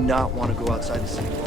not want to go outside the city wall.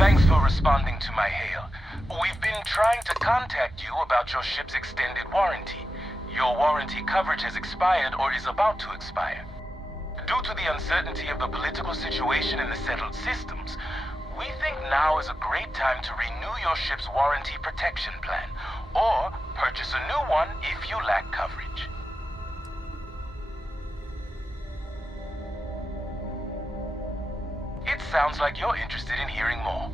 Thanks for responding to my hail. We've been trying to contact you about your ship's extended warranty. Your warranty coverage has expired or is about to expire. Due to the uncertainty of the political situation in the settled systems, we think now is a great time to renew your ship's warranty protection plan, or purchase a new one if you lack coverage. It sounds like you're interested in hearing more.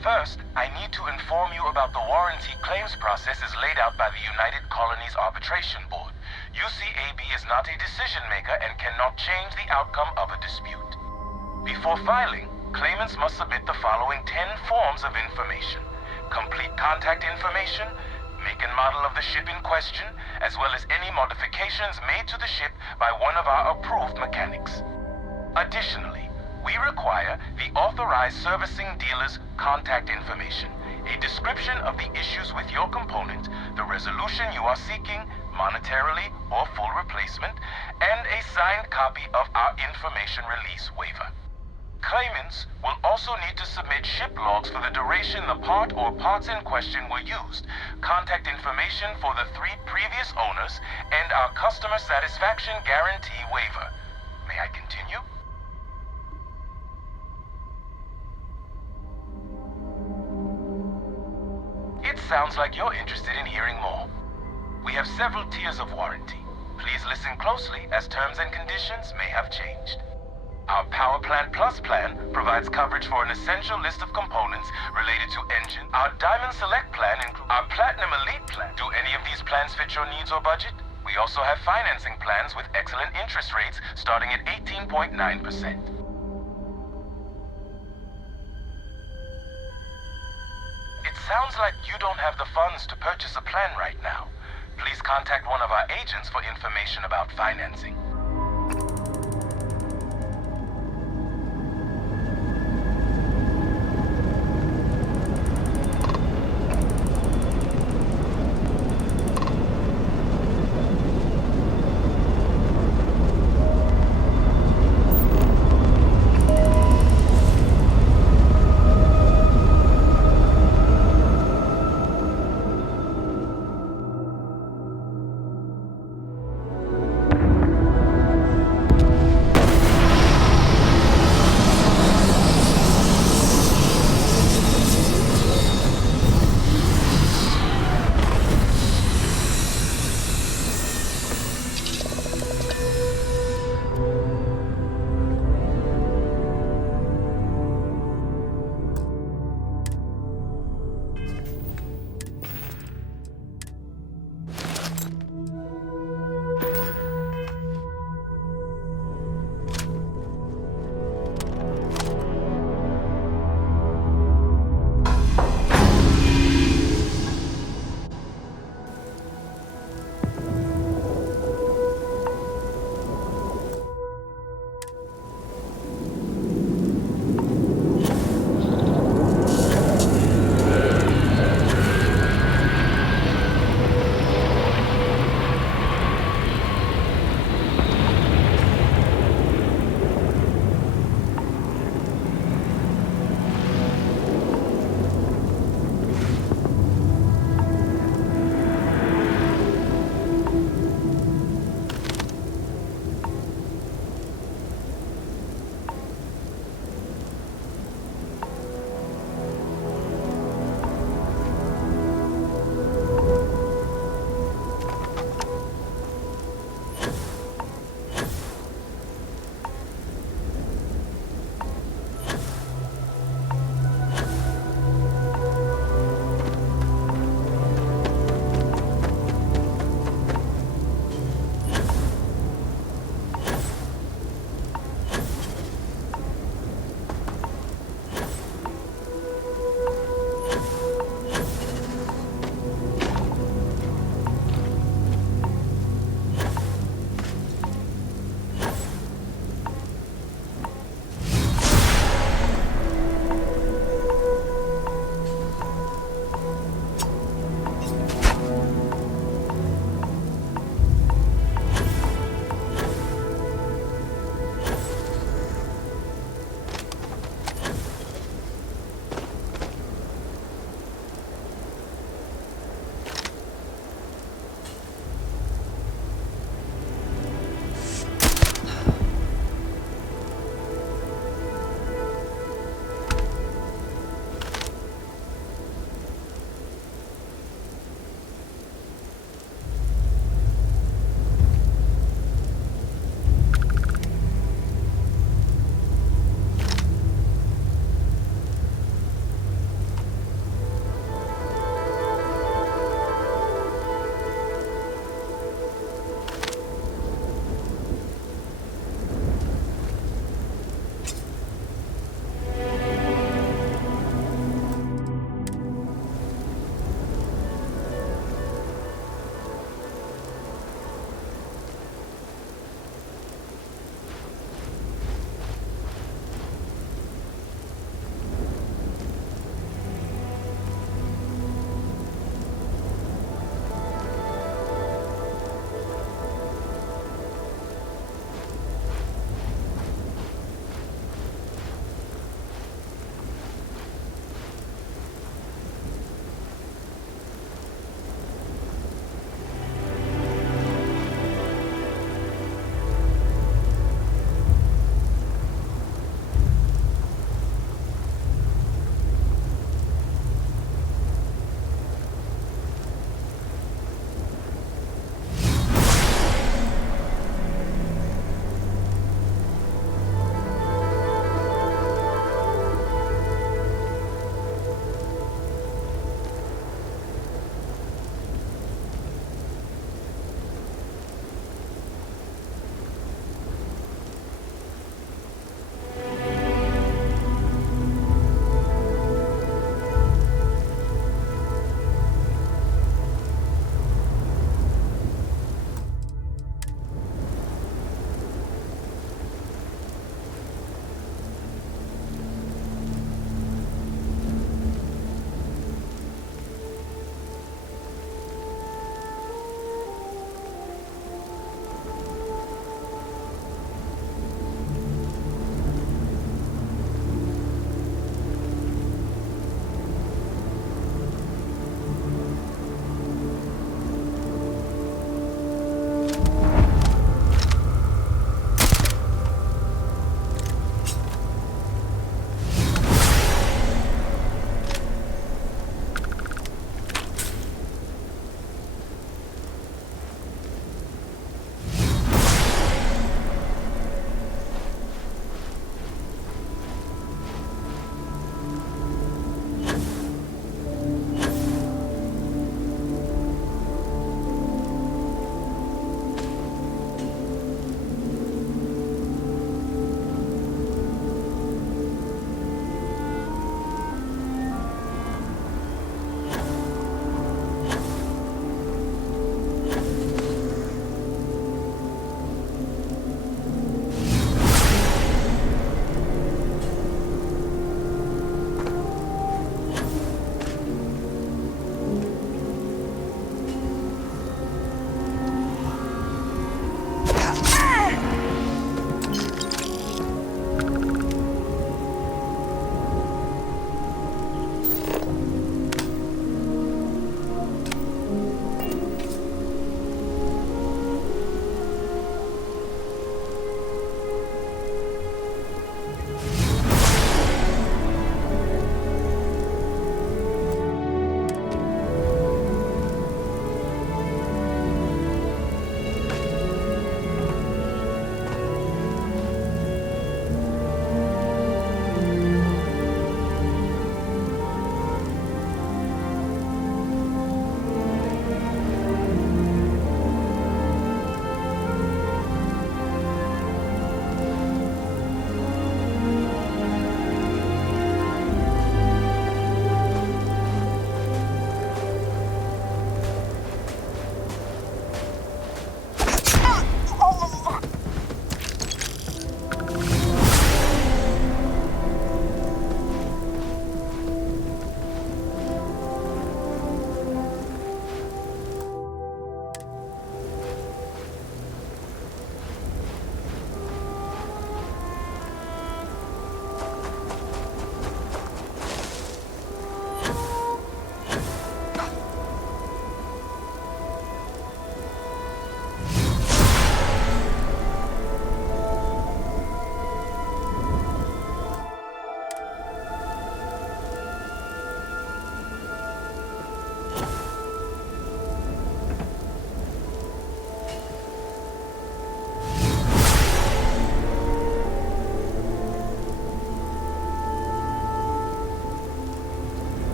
First, I need to inform you about the warranty claims process as laid out by the United Colonies Arbitration Board. UCAB is not a decision maker and cannot change the outcome of a dispute. Before filing, claimants must submit the following 10 forms of information: complete contact information, make and model of the ship in question, as well as any modifications made to the ship by one of our approved mechanics. Additionally, we require the authorized servicing dealer's contact information, a description of the issues with your component, the resolution you are seeking, monetarily or full replacement, and a signed copy of our information release waiver. Claimants will also need to submit ship logs for the duration the part or parts in question were used, contact information for the 3 previous owners, and our customer satisfaction guarantee waiver. May I continue? It sounds like you're interested in hearing more. We have several tiers of warranty. Please listen closely as terms and conditions may have changed. Our Power Plant Plus plan provides coverage for an essential list of components related to engine. Our Diamond Select plan includes our Platinum Elite plan. Do any of these plans fit your needs or budget? We also have financing plans with excellent interest rates starting at 18.9%. It sounds like you don't have the funds to purchase a plan right now. Please contact one of our agents for information about financing.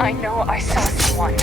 I know I saw someone.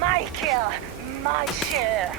My kill, my share.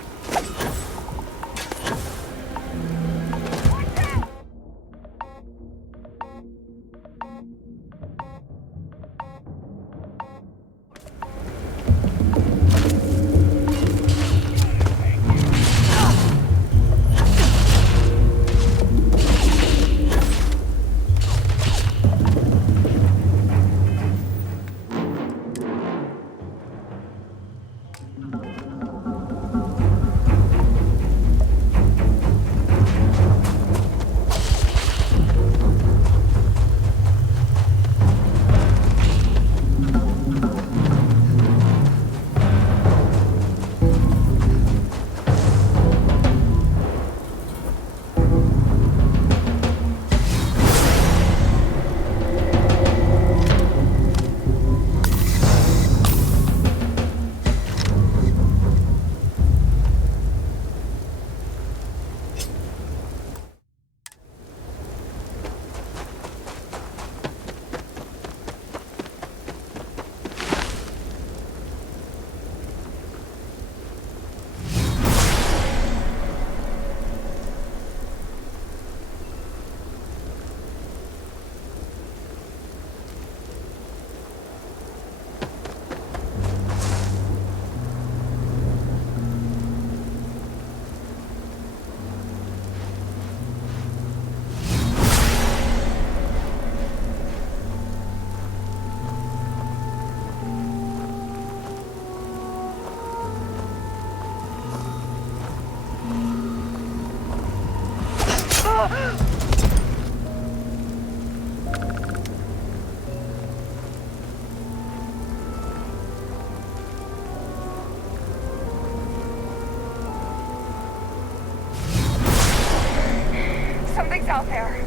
Something's out there.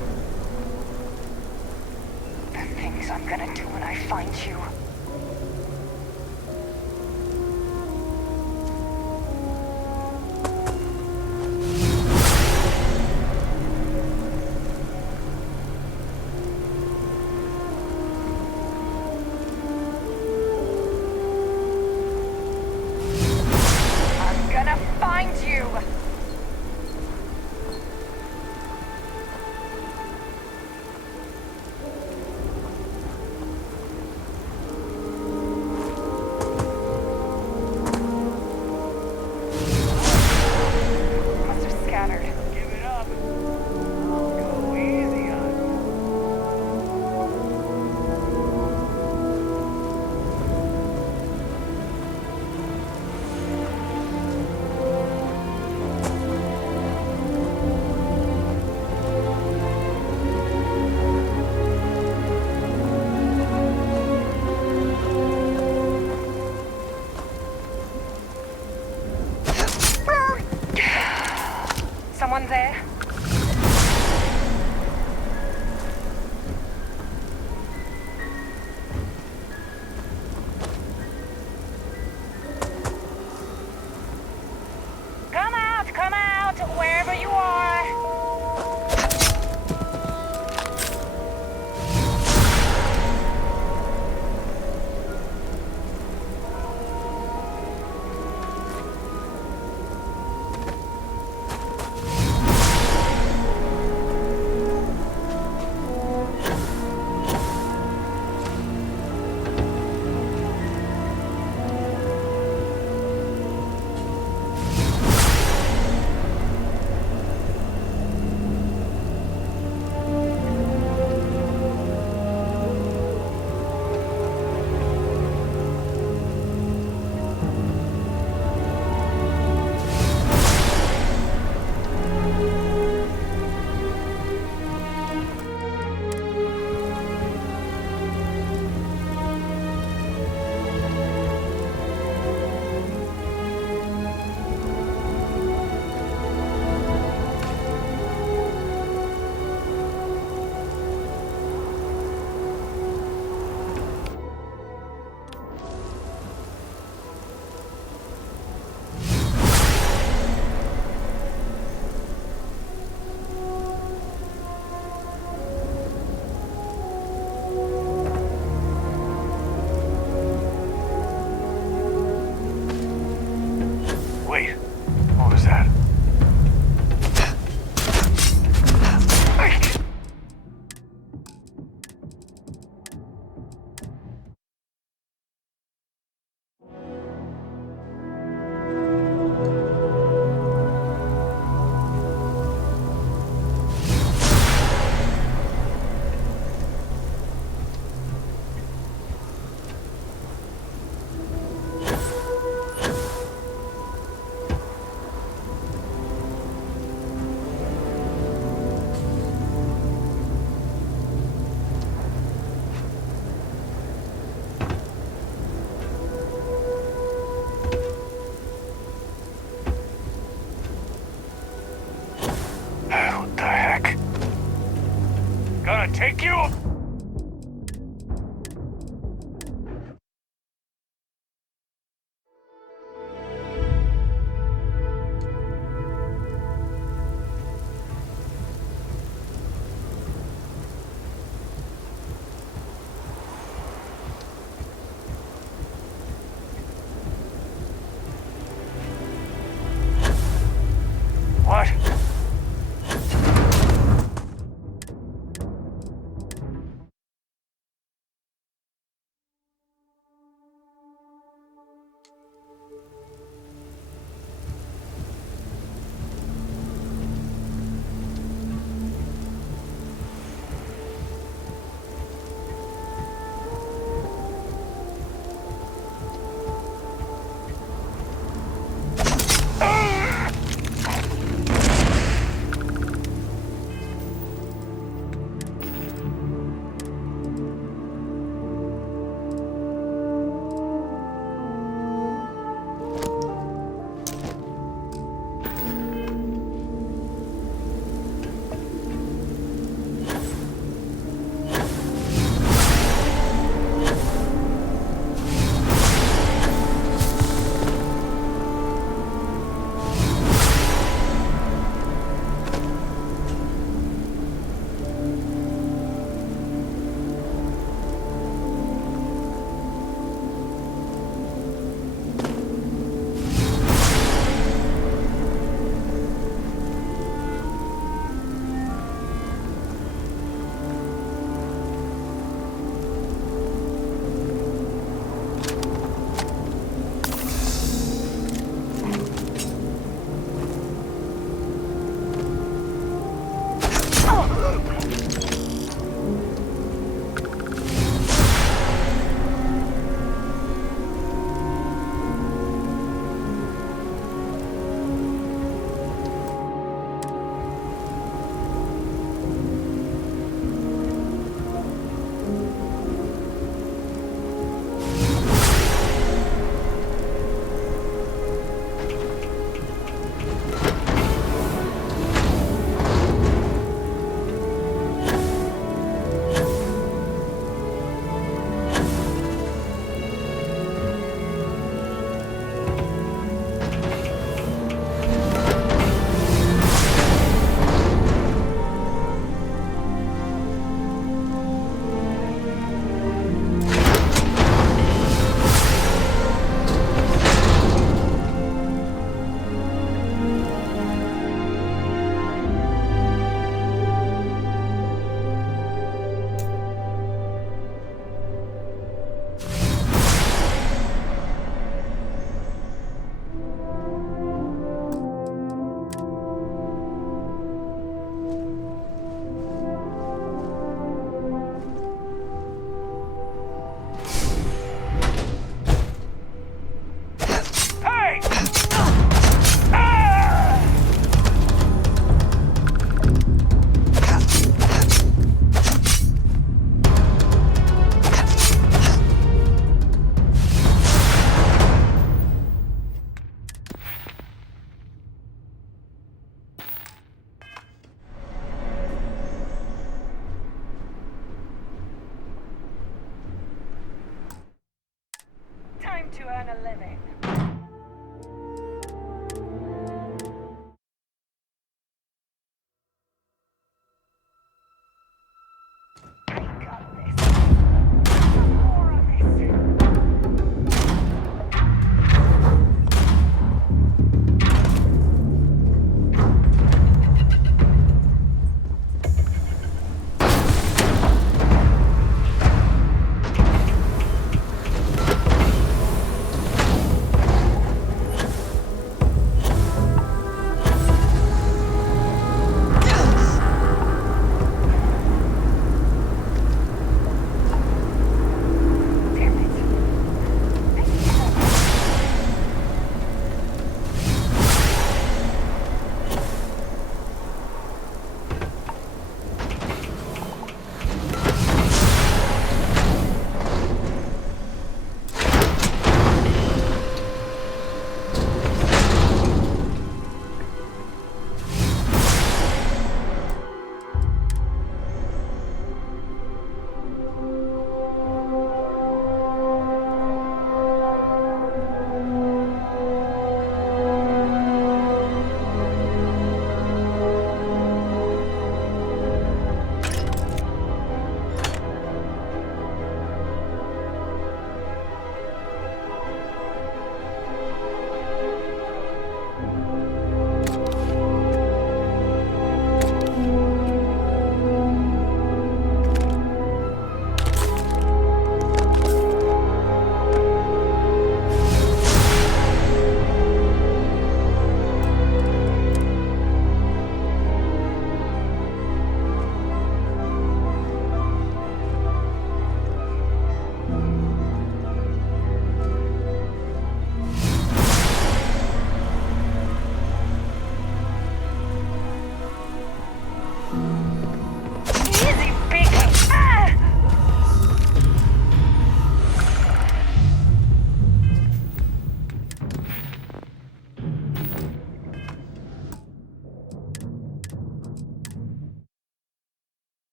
The things I'm gonna do when I find you. Anyone there? Come out, wherever you are.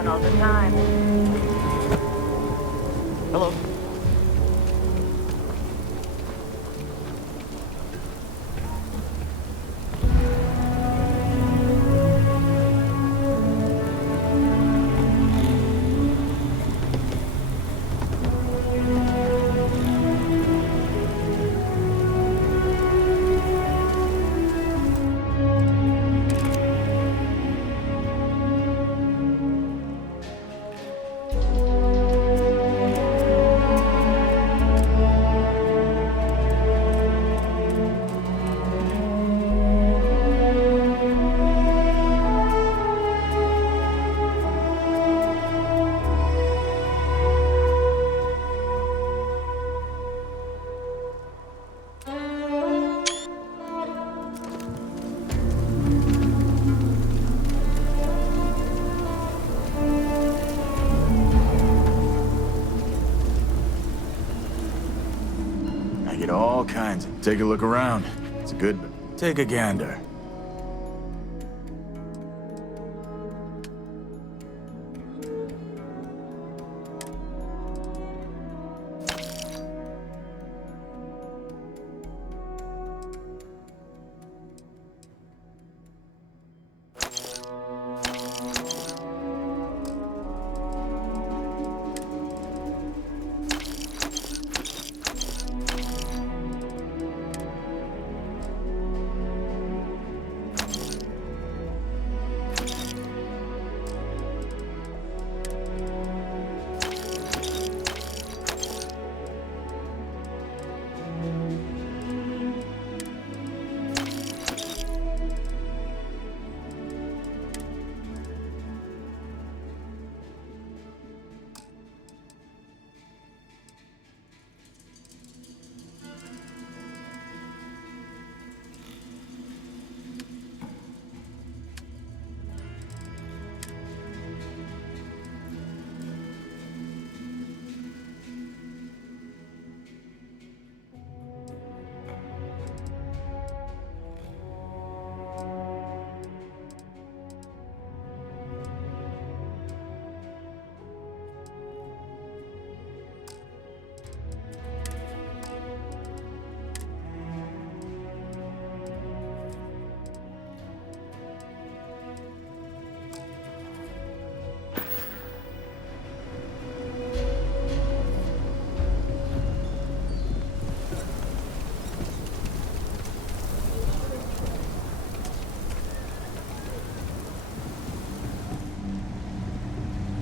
on all the time. Hello. I get all kinds. Take a look around. It's a good... Take a gander.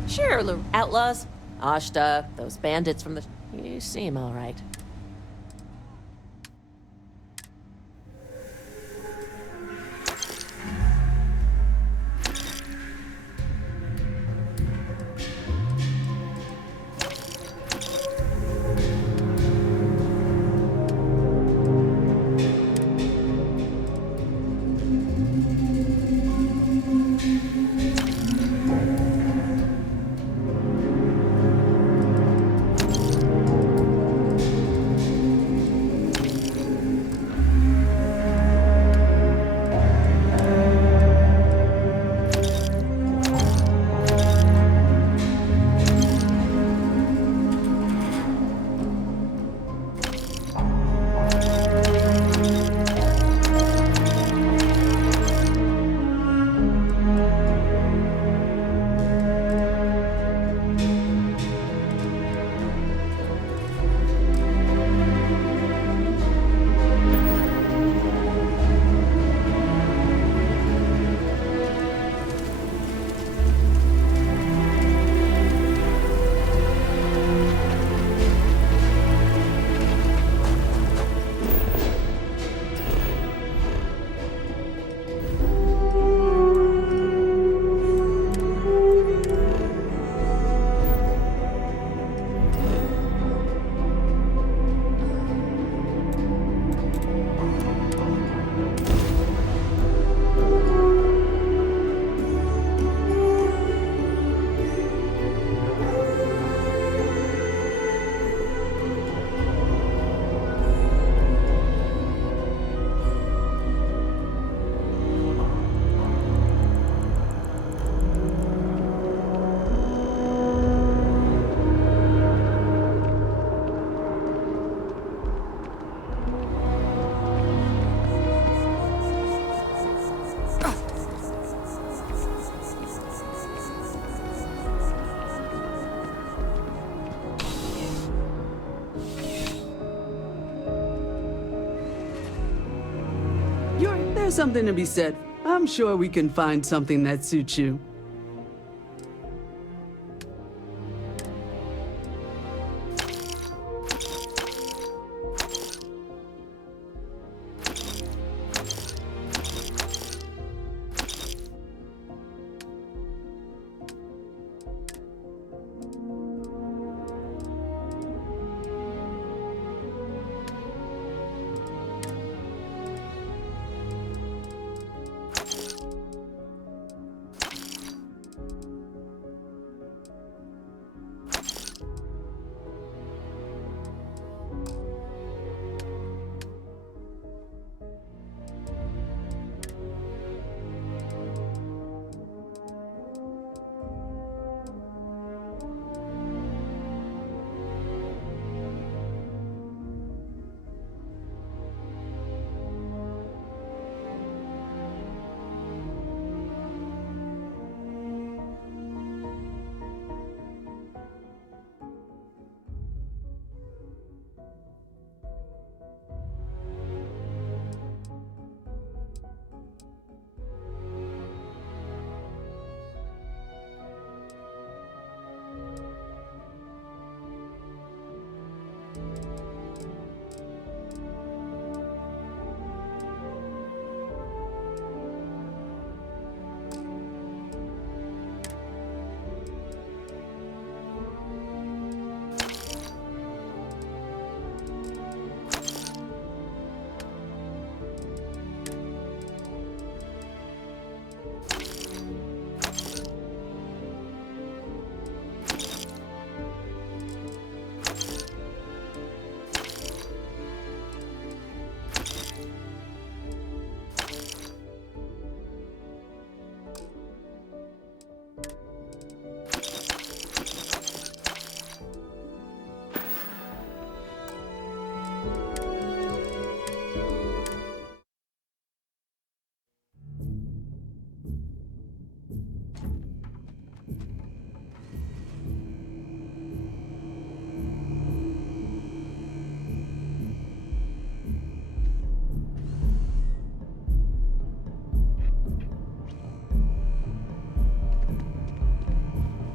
Sure, outlaws. Ashta, those bandits from the... You seem all right. There's something to be said. I'm sure we can find something that suits you.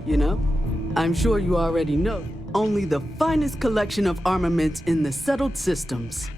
You know, I'm sure you already know, only the finest collection of armaments in the settled systems.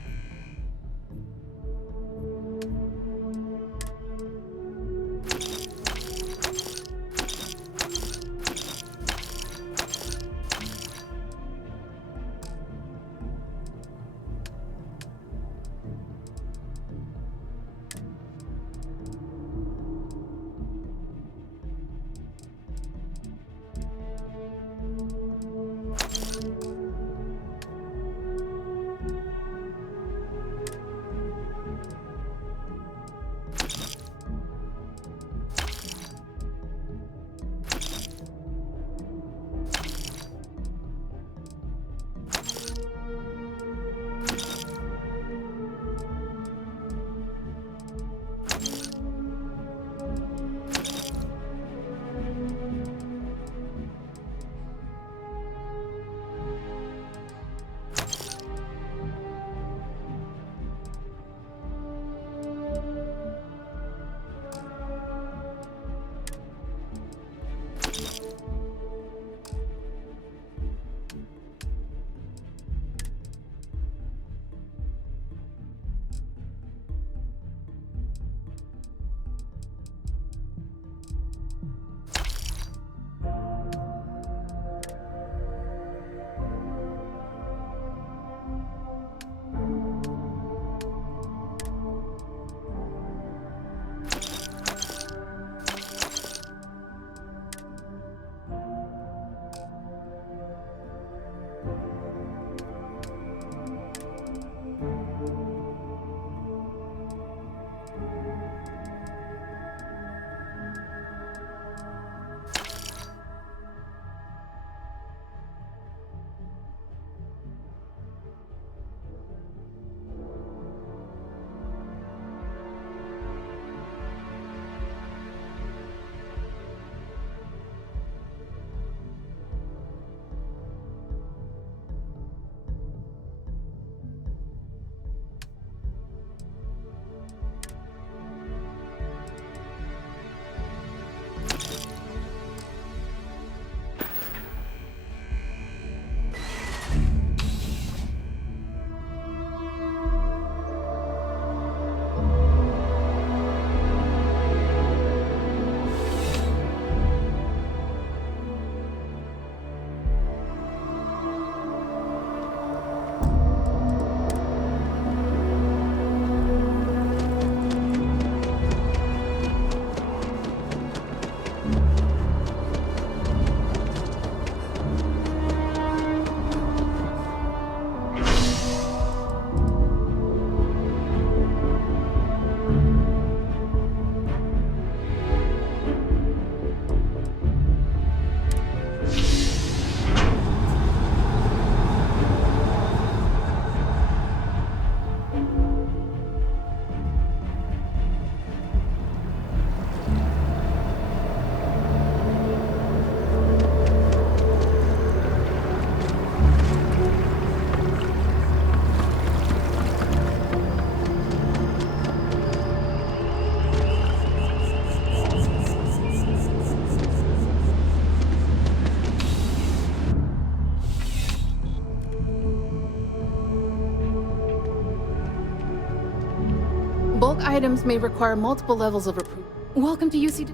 Bulk items may require multiple levels of approval. Welcome to UC.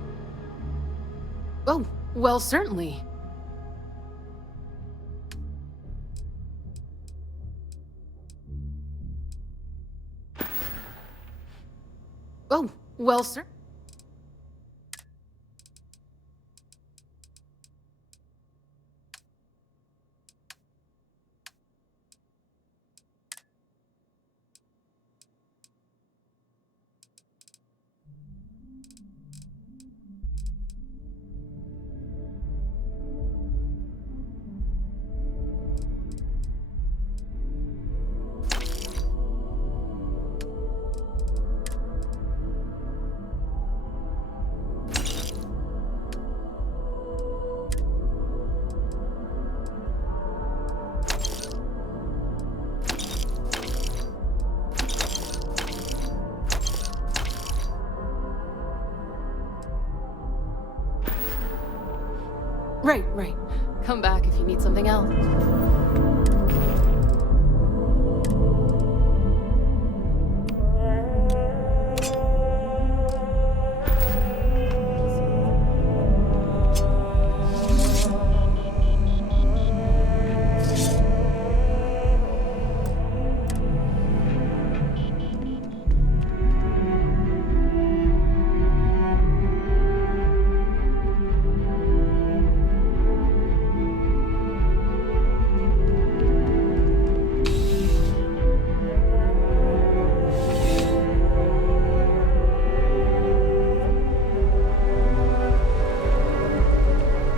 Oh, well, certainly. Oh, well, sir. Right. Come back if you need something else.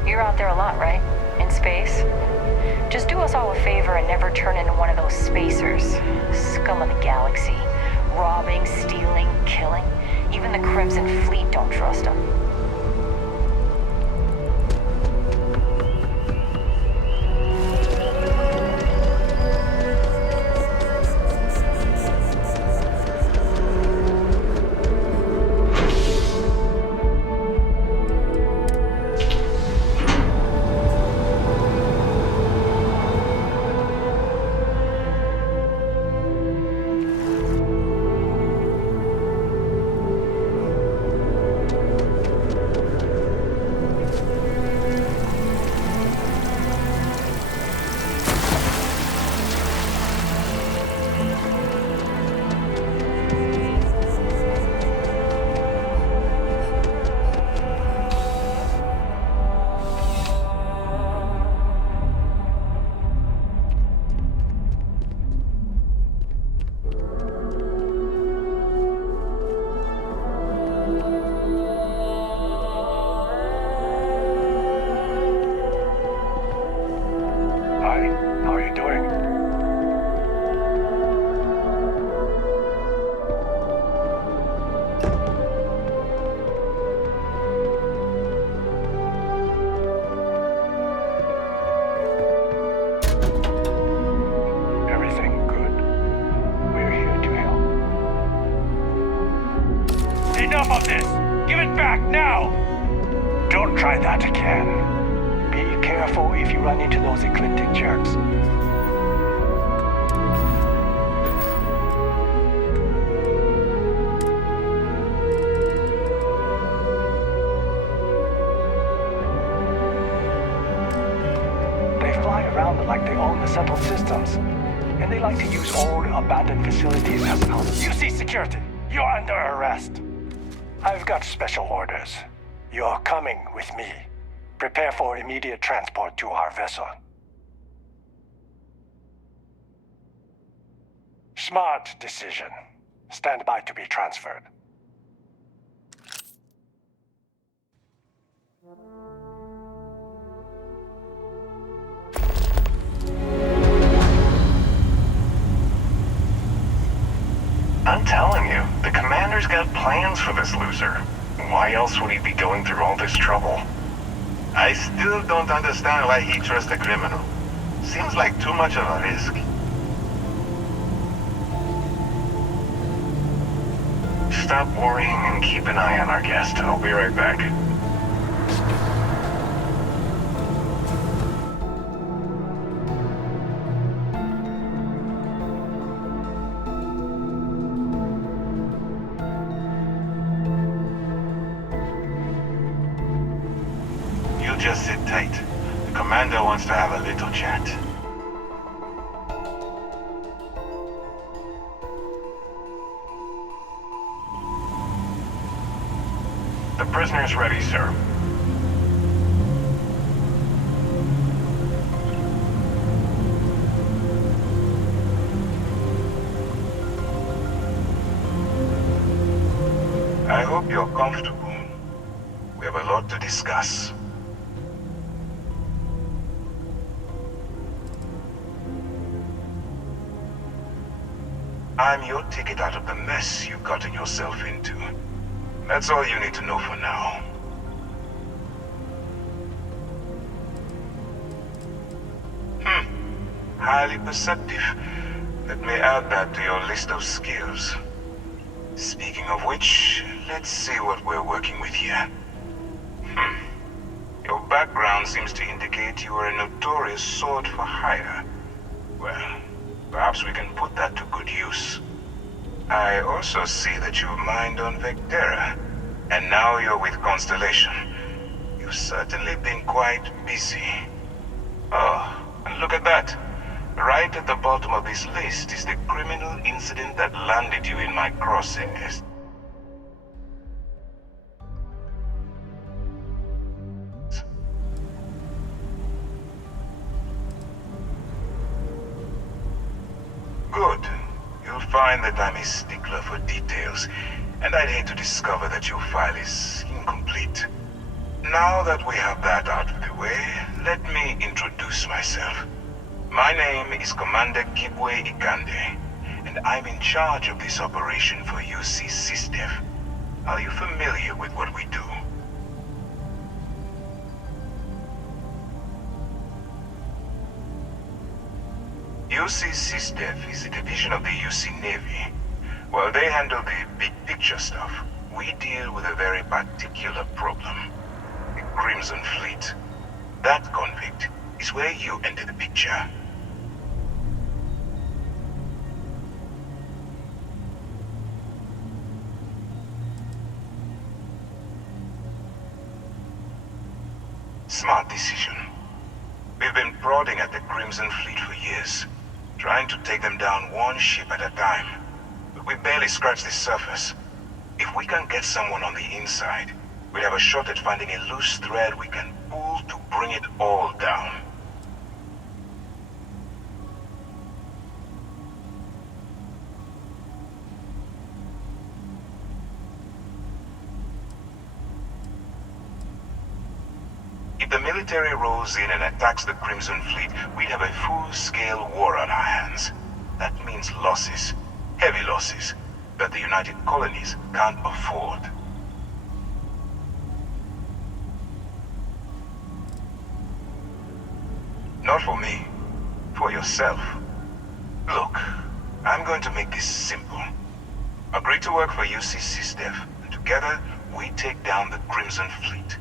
You're out there a lot, right? In space? Just do us all a favor and never turn into one of those spacers. Scum of the galaxy. Robbing, stealing, killing. Even the Crimson Fleet don't trust them. Enough of this! Give it back, now! Don't try that again. Be careful if you run into those ecliptic jerks. They fly around like they own the settled systems. And they like to use old, abandoned facilities as houses. UC Security, you're under arrest. I've got special orders. You're coming with me. Prepare for immediate transport to our vessel. Smart decision. Stand by to be transferred. I'm telling you, the commander's got plans for this loser. Why else would he be going through all this trouble? I still don't understand why he trusts a criminal. Seems like too much of a risk. Stop worrying and keep an eye on our guest. I'll be right back. just sit tight. The commander wants to have a little chat. The prisoner's ready, sir. I hope you're comfortable. We have a lot to discuss. I'm your ticket out of the mess you've gotten yourself into. That's all you need to know for now. Highly perceptive. Let me add that to your list of skills. Speaking of which, let's see what we're working with here. Your background seems to indicate you are a notorious sword for hire. Well, perhaps we can put that to good use. I also see that you've mined on Vectera, and now you're with Constellation. You've certainly been quite busy. Oh, and look at that. Right at the bottom of this list is the criminal incident that landed you in my crosshairs. Good. You'll find that I'm a stickler for details, and I'd hate to discover that your file is incomplete. Now that we have that out of the way, let me introduce myself. My name is Commander Kibwe Ikande, and I'm in charge of this operation for UC Sysdef. Are you familiar with what we do? UC Sysdef is a division of the UC Navy. While they handle the big picture stuff, we deal with a very particular problem. The Crimson Fleet. That convict is where you enter the picture. Smart decision. We've been prodding at the Crimson Fleet for years, trying to take them down one ship at a time. But we barely scratched the surface. If we can get someone on the inside, we'll have a shot at finding a loose thread we can pull to bring it all down. If the military rolls in and attacks the Crimson Fleet, we'd have a full-scale war on our hands. That means losses, heavy losses, that the United Colonies can't afford. Not for me, for yourself. Look, I'm going to make this simple. Agree to work for UC Sysdef, and together we take down the Crimson Fleet.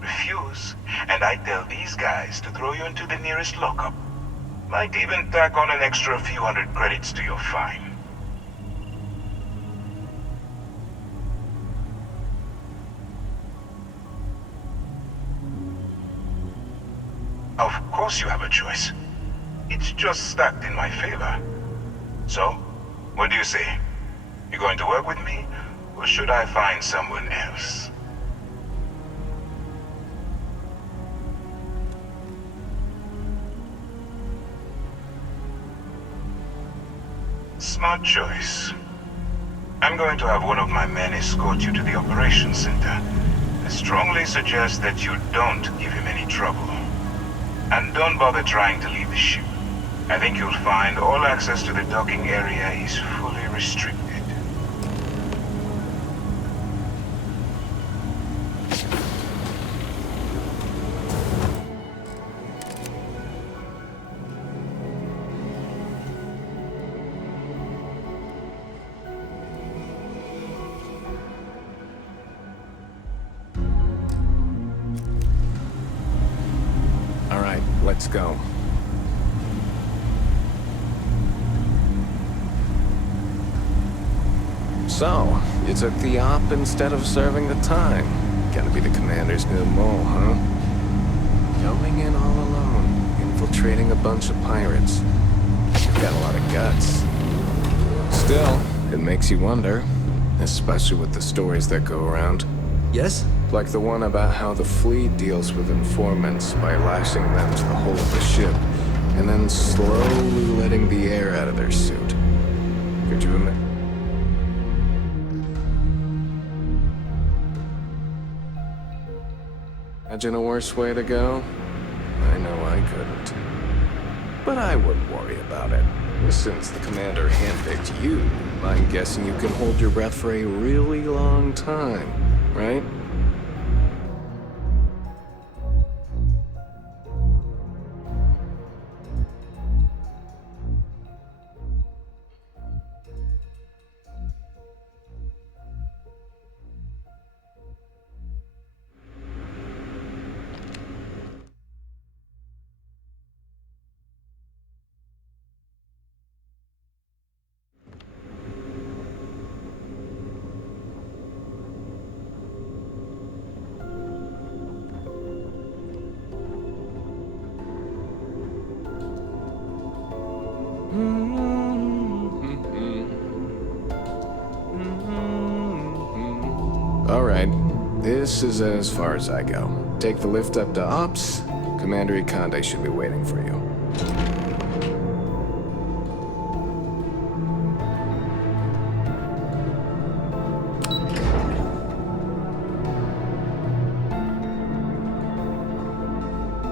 Refuse, and I tell these guys to throw you into the nearest lockup. Might even tack on an extra few hundred credits to your fine. Of course you have a choice. It's just stacked in my favor. So, what do you say? You going to work with me, or should I find someone else? Smart choice. I'm going to have one of my men escort you to the operations center. I strongly suggest that you don't give him any trouble. And don't bother trying to leave the ship. I think you'll find all access to the docking area is fully restricted. Let's go. So, you took the op instead of serving the time. Gonna be the commander's new mole, huh? Going in all alone, infiltrating a bunch of pirates. You've got a lot of guts. Still, it makes you wonder, especially with the stories that go around. Yes? Like the one about how the fleet deals with informants by lashing them to the hull of the ship, and then slowly letting the air out of their suit. Could you imagine? Imagine a worse way to go? I know I couldn't. But I wouldn't worry about it. Since the commander handpicked you, I'm guessing you can hold your breath for a really long time, right? Alright, this is as far as I go. Take the lift up to Ops. Commander Ikande should be waiting for you.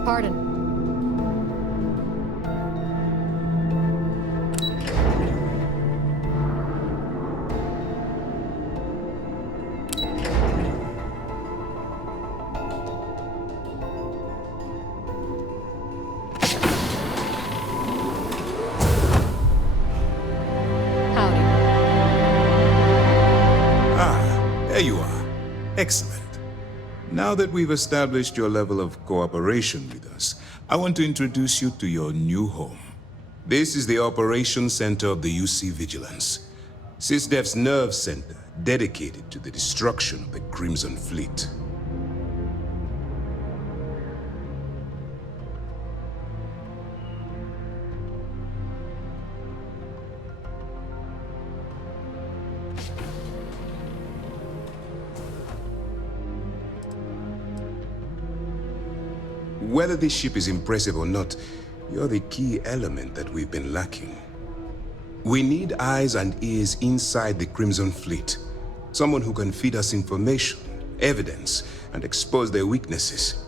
Pardon. There you are. Excellent. Now that we've established your level of cooperation with us, I want to introduce you to your new home. This is the Operations Center of the UC Vigilance, Sysdef's nerve center dedicated to the destruction of the Crimson Fleet. Whether this ship is impressive or not, you're the key element that we've been lacking. We need eyes and ears inside the Crimson Fleet. Someone who can feed us information, evidence, and expose their weaknesses.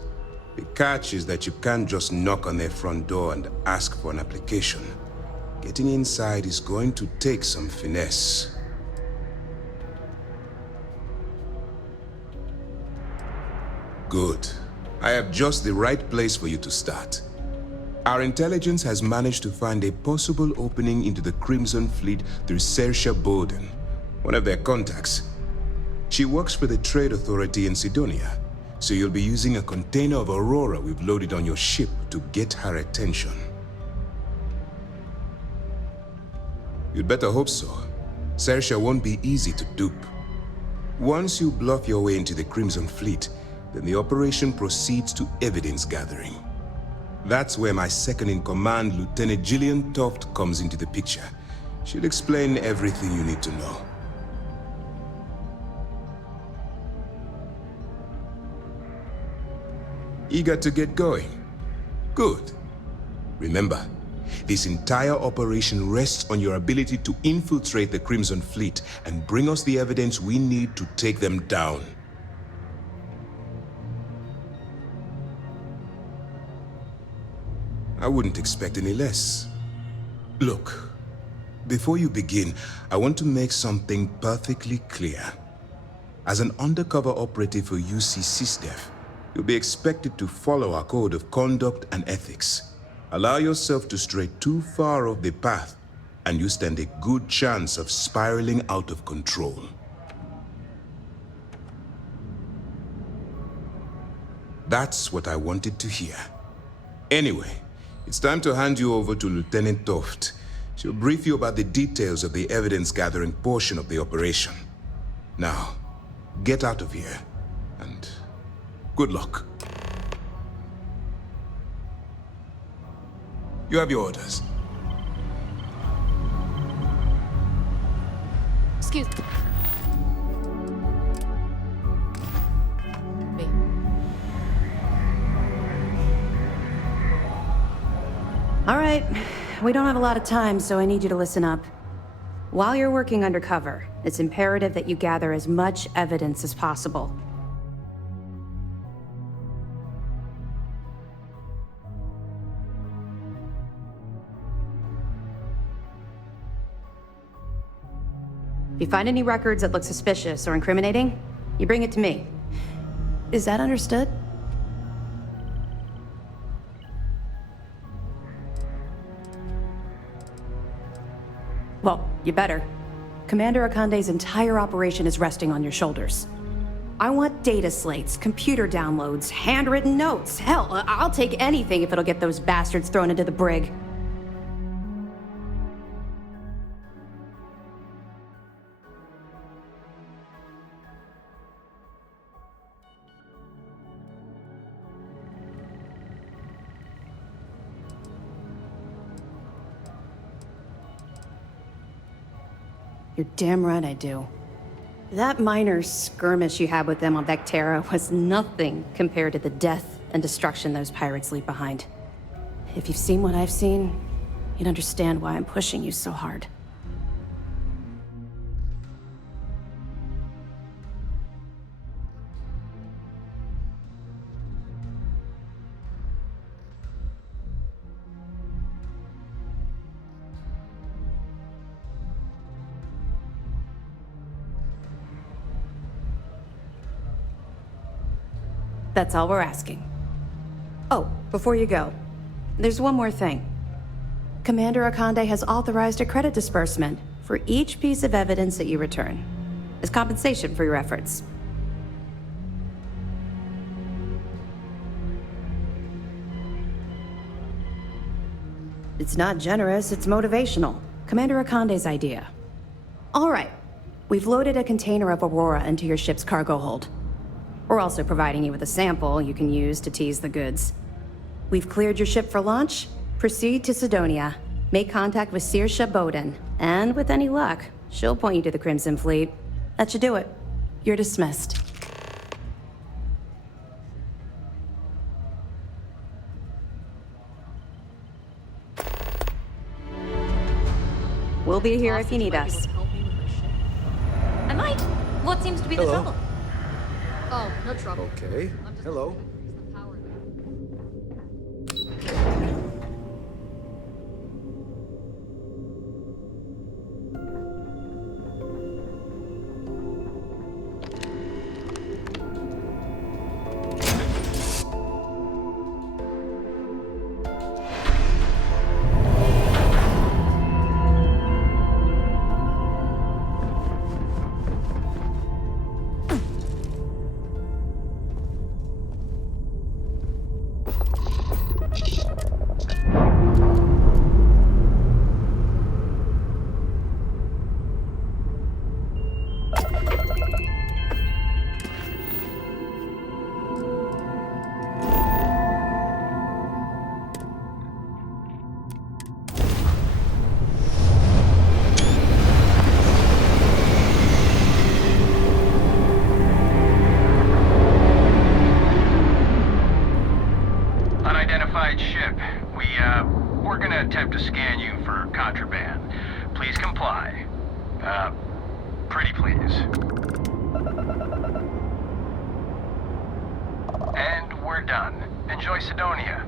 The catch is that you can't just knock on their front door and ask for an application. Getting inside is going to take some finesse. Good. I have just the right place for you to start. Our intelligence has managed to find a possible opening into the Crimson Fleet through Saoirse Bowden, one of their contacts. She works for the Trade Authority in Sidonia, so you'll be using a container of Aurora we've loaded on your ship to get her attention. You'd better hope so. Saoirse won't be easy to dupe. Once you bluff your way into the Crimson Fleet, then the operation proceeds to evidence gathering. That's where my second-in-command, Lieutenant Gillian Toft, comes into the picture. She'll explain everything you need to know. Eager to get going? Good. Remember, this entire operation rests on your ability to infiltrate the Crimson Fleet and bring us the evidence we need to take them down. I wouldn't expect any less. Look, before you begin, I want to make something perfectly clear. As an undercover operative for UC Sysdef, you'll be expected to follow our code of conduct and ethics. Allow yourself to stray too far off the path, and you stand a good chance of spiraling out of control. That's what I wanted to hear. Anyway, it's time to hand you over to Lieutenant Toft. She'll brief you about the details of the evidence-gathering portion of the operation. Now, get out of here, and good luck. You have your orders. Excuse me. All right. We don't have a lot of time, so I need you to listen up. While you're working undercover, it's imperative that you gather as much evidence as possible. If you find any records that look suspicious or incriminating, you bring it to me. Is that understood? Well, you better. Commander Ikande's entire operation is resting on your shoulders. I want data slates, computer downloads, handwritten notes. Hell, I'll take anything if it'll get those bastards thrown into the brig. You're damn right I do. That minor skirmish you had with them on Vectera was nothing compared to the death and destruction those pirates leave behind. If you've seen what I've seen, you'd understand why I'm pushing you so hard. That's all we're asking. Oh, before you go, there's one more thing. Commander Ikande has authorized a credit disbursement for each piece of evidence that you return, as compensation for your efforts. It's not generous, it's motivational. Commander Ikande's idea. All right, we've loaded a container of Aurora into your ship's cargo hold. We're also providing you with a sample you can use to tease the goods. We've cleared your ship for launch. Proceed to Sidonia. Make contact with Saoirse Bowden. And with any luck, she'll point you to the Crimson Fleet. That should do it. You're dismissed. We'll be here if you need us. I might. What seems to be the Hello. trouble? Oh, no trouble. Okay. Hello. We're gonna attempt to scan you for contraband. Please comply. Pretty please. And we're done. Enjoy Sidonia.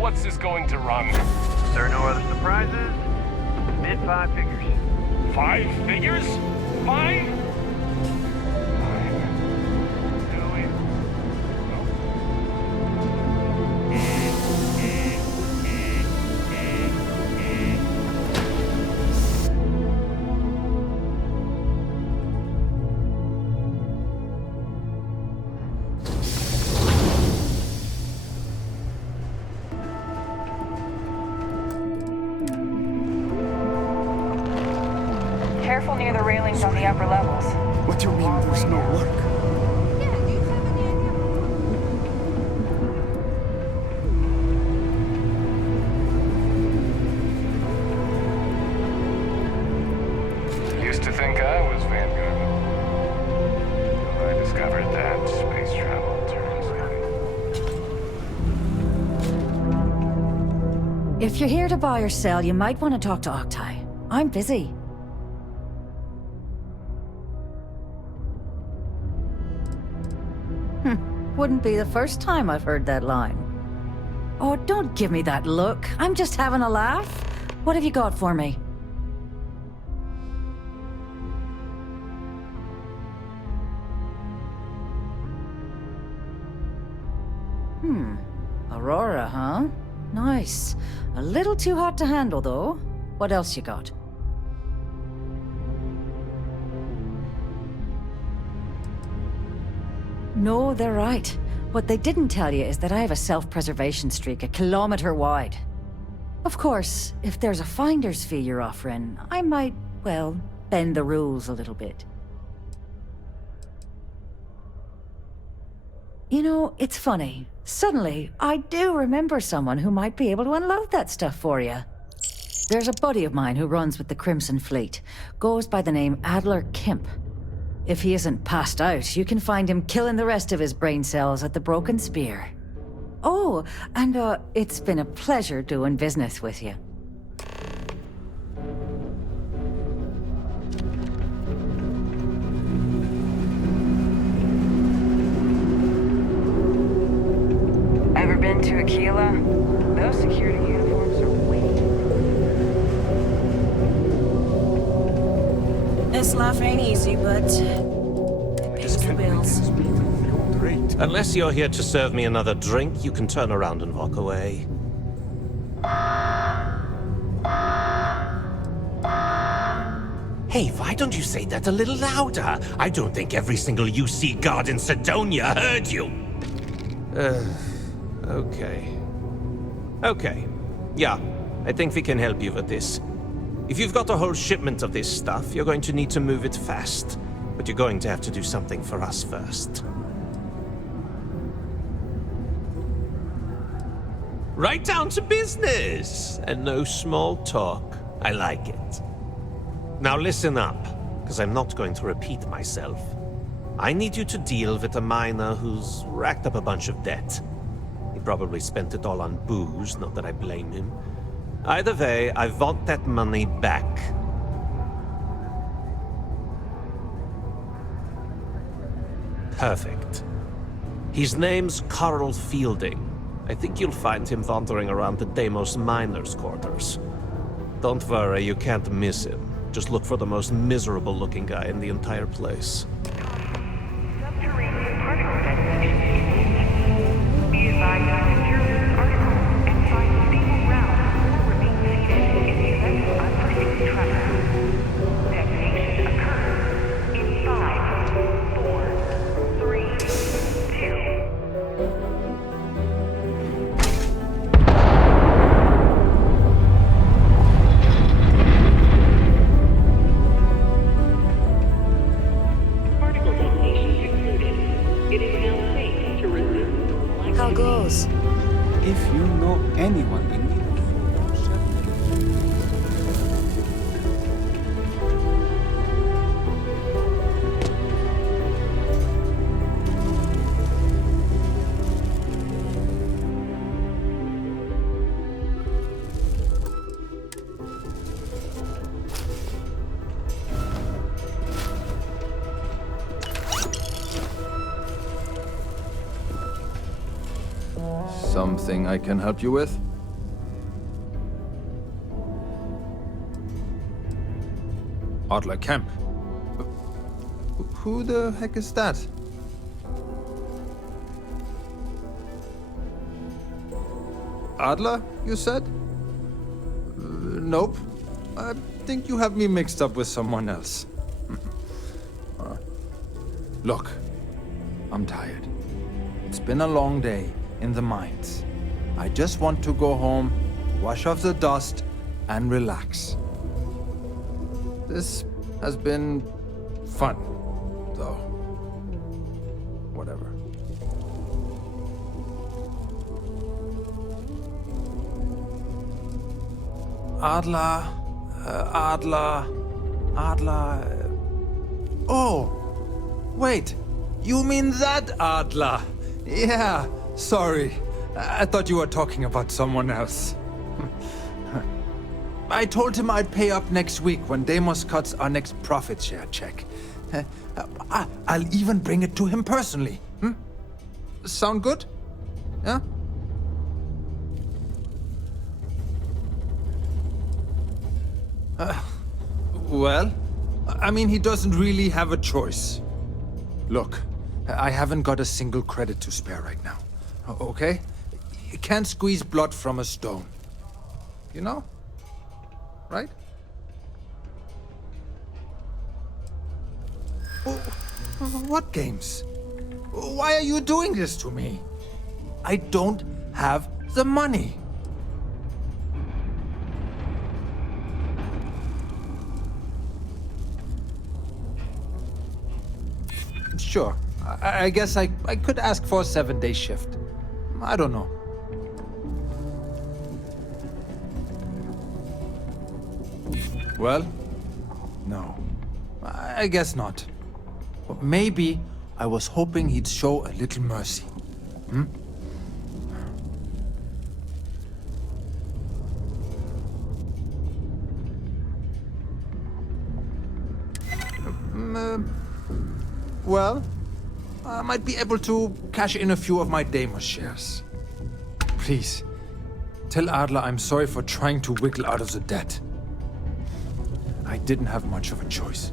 What's this going to run? There are no other surprises. Mid 5 figures. 5 figures? 5? Really? Careful near the railings on the upper levels. What do you mean there's no work? Used to think I was Vanguard. Well, I discovered that space travel turns out. If you're here to buy or sell, you might want to talk to Octai. I'm busy. Wouldn't be the first time I've heard that line. Oh, don't give me that look. I'm just having a laugh. What have you got for me? Aurora, huh? Nice. A little too hot to handle, though. What else you got? No, they're right. What they didn't tell you is that I have a self-preservation streak 1 kilometer wide. Of course, if there's a finder's fee you're offering, I might, well, bend the rules a little bit. You know, it's funny. Suddenly, I do remember someone who might be able to unload that stuff for you. There's a buddy of mine who runs with the Crimson Fleet. Goes by the name Adler Kemp. If he isn't passed out, you can find him killing the rest of his brain cells at the Broken Spear. Oh, and it's been a pleasure doing business with you. Ever been to Aquila? Those security uniforms are way... This life ain't easy, but it pays the bills. Unless you're here to serve me another drink, you can turn around and walk away. Hey, why don't you say that a little louder? I don't think every single UC guard in Sidonia heard you. Okay. Okay. Yeah, I think we can help you with this. If you've got a whole shipment of this stuff, you're going to need to move it fast. But you're going to have to do something for us first. Right down to business! And no small talk. I like it. Now listen up, because I'm not going to repeat myself. I need you to deal with a miner who's racked up a bunch of debt. He probably spent it all on booze, not that I blame him. Either way, I want that money back. Perfect. His name's Carl Fielding. I think you'll find him wandering around the Deimos miners' quarters. Don't worry, you can't miss him. Just look for the most miserable-looking guy in the entire place. Subterranean particle detonation. Be advised to secure this article and find stable ground or remain seated in the event of unforeseen tremor. Detonation occurs in 5, 4, 3, 2. Particle detonation concluded. It is now safe to resume. How goes? If you know anyone in need of Something I can help you with? Adler Kemp. Who the heck is that? Adler, you said? Nope. I think you have me mixed up with someone else. Look, I'm tired. It's been a long day in the mines. I just want to go home, wash off the dust, and relax. This has been fun, though. Whatever. Adler. Oh! Wait! You mean that Adler? Yeah, sorry. I thought you were talking about someone else. I told him I'd pay up next week when Deimos cuts our next profit share check. I'll even bring it to him personally. Sound good? Yeah? Well, I mean, he doesn't really have a choice. Look, I haven't got a single credit to spare right now. Okay? You can't squeeze blood from a stone. You know? Right? What games? Why are you doing this to me? I don't have the money. Sure. I guess I could ask for a 7-day shift. I don't know. Well, no. I guess not. But maybe I was hoping he'd show a little mercy. Well, I might be able to cash in a few of my Deimos shares. Please, tell Adler I'm sorry for trying to wiggle out of the debt. I didn't have much of a choice.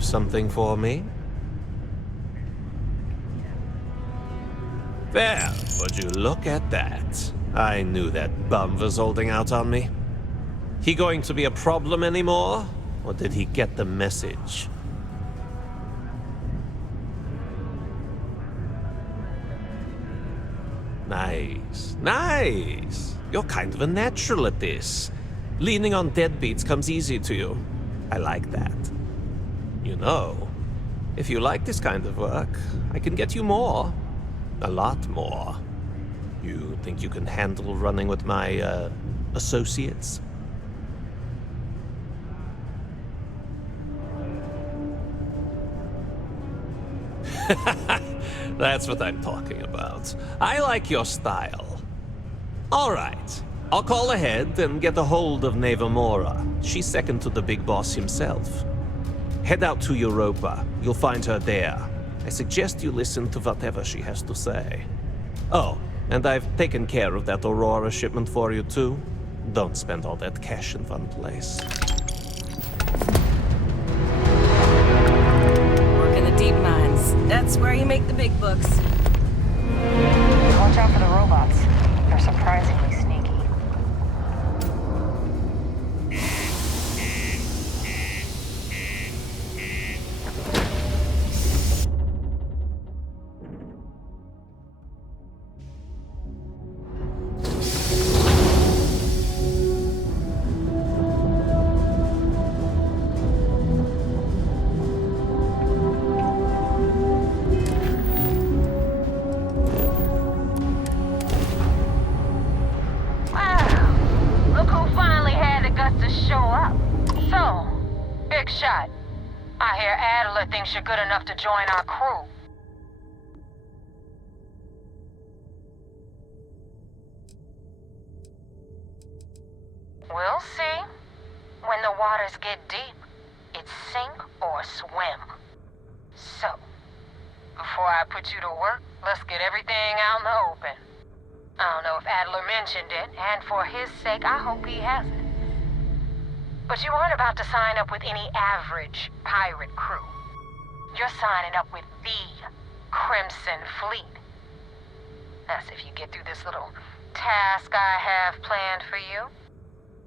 Something for me? There, would you look at that? I knew that bum was holding out on me. He going to be a problem anymore? Or did he get the message? Nice, nice. You're kind of a natural at this. Leaning on deadbeats comes easy to you. I like that. You know, if you like this kind of work, I can get you more. A lot more. You think you can handle running with my, associates? That's what I'm talking about. I like your style. All right. I'll call ahead and get a hold of Nevamora. She's second to the big boss himself. Head out to Europa. You'll find her there. I suggest you listen to whatever she has to say. Oh, and I've taken care of that Aurora shipment for you too. Don't spend all that cash in one place. Work in the deep mines. That's where you make the big bucks. Watch out for the robots. They're surprisingly sneaky. I hear Adler thinks you're good enough to join our crew. We'll see. When the waters get deep, it's sink or swim. So, before I put you to work, let's get everything out in the open. I don't know if Adler mentioned it, and for his sake, I hope he hasn't. But you aren't about to sign up with any average pirate crew. You're signing up with the Crimson Fleet. That's if you get through this little task I have planned for you.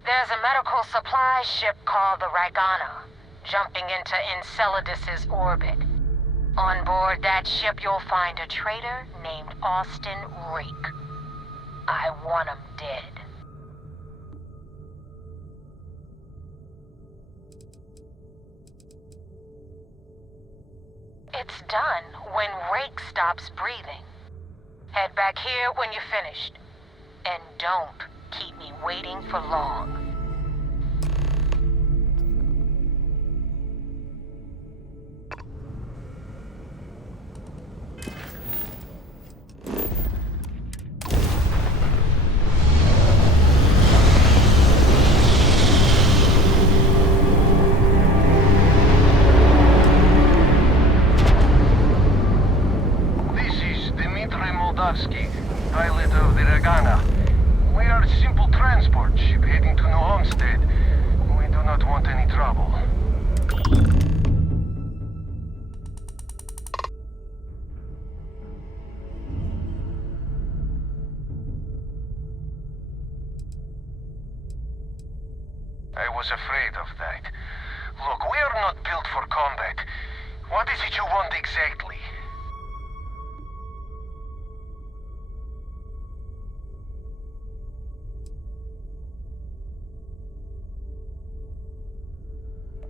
There's a medical supply ship called the Rygana, jumping into Enceladus's orbit. On board that ship, you'll find a traitor named Austin Reek. I want him dead. It's done when Rake stops breathing. Head back here when you're finished. And don't keep me waiting for long. Pilot of the Rygana. We are a simple transport ship heading to New Homestead. We do not want any trouble. I was afraid of that. Look, we are not built for combat. What is it you want exactly?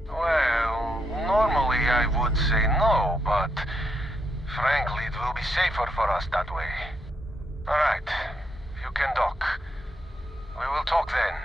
Well, normally I would say no, but frankly it will be safer for us that way. Alright, you can dock. We will talk then.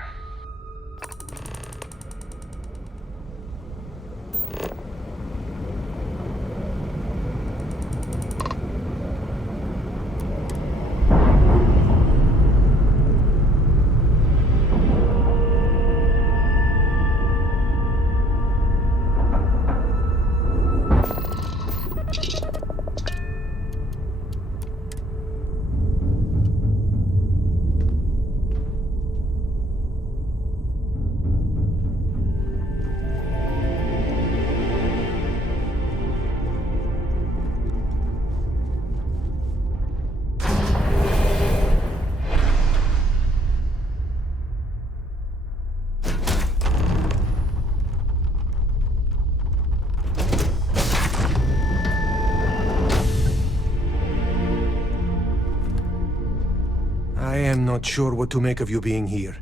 I am not sure what to make of you being here.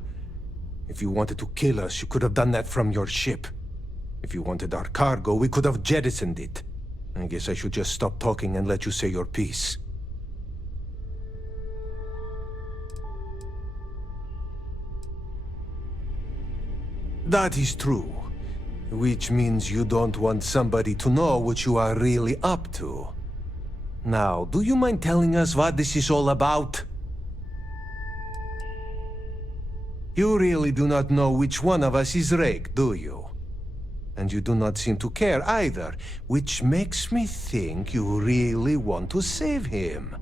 If you wanted to kill us, you could have done that from your ship. If you wanted our cargo, we could have jettisoned it. I guess I should just stop talking and let you say your piece. That is true. Which means you don't want somebody to know what you are really up to. Now, do you mind telling us what this is all about? You really do not know which one of us is Rake, do you? And you do not seem to care either, which makes me think you really want to save him.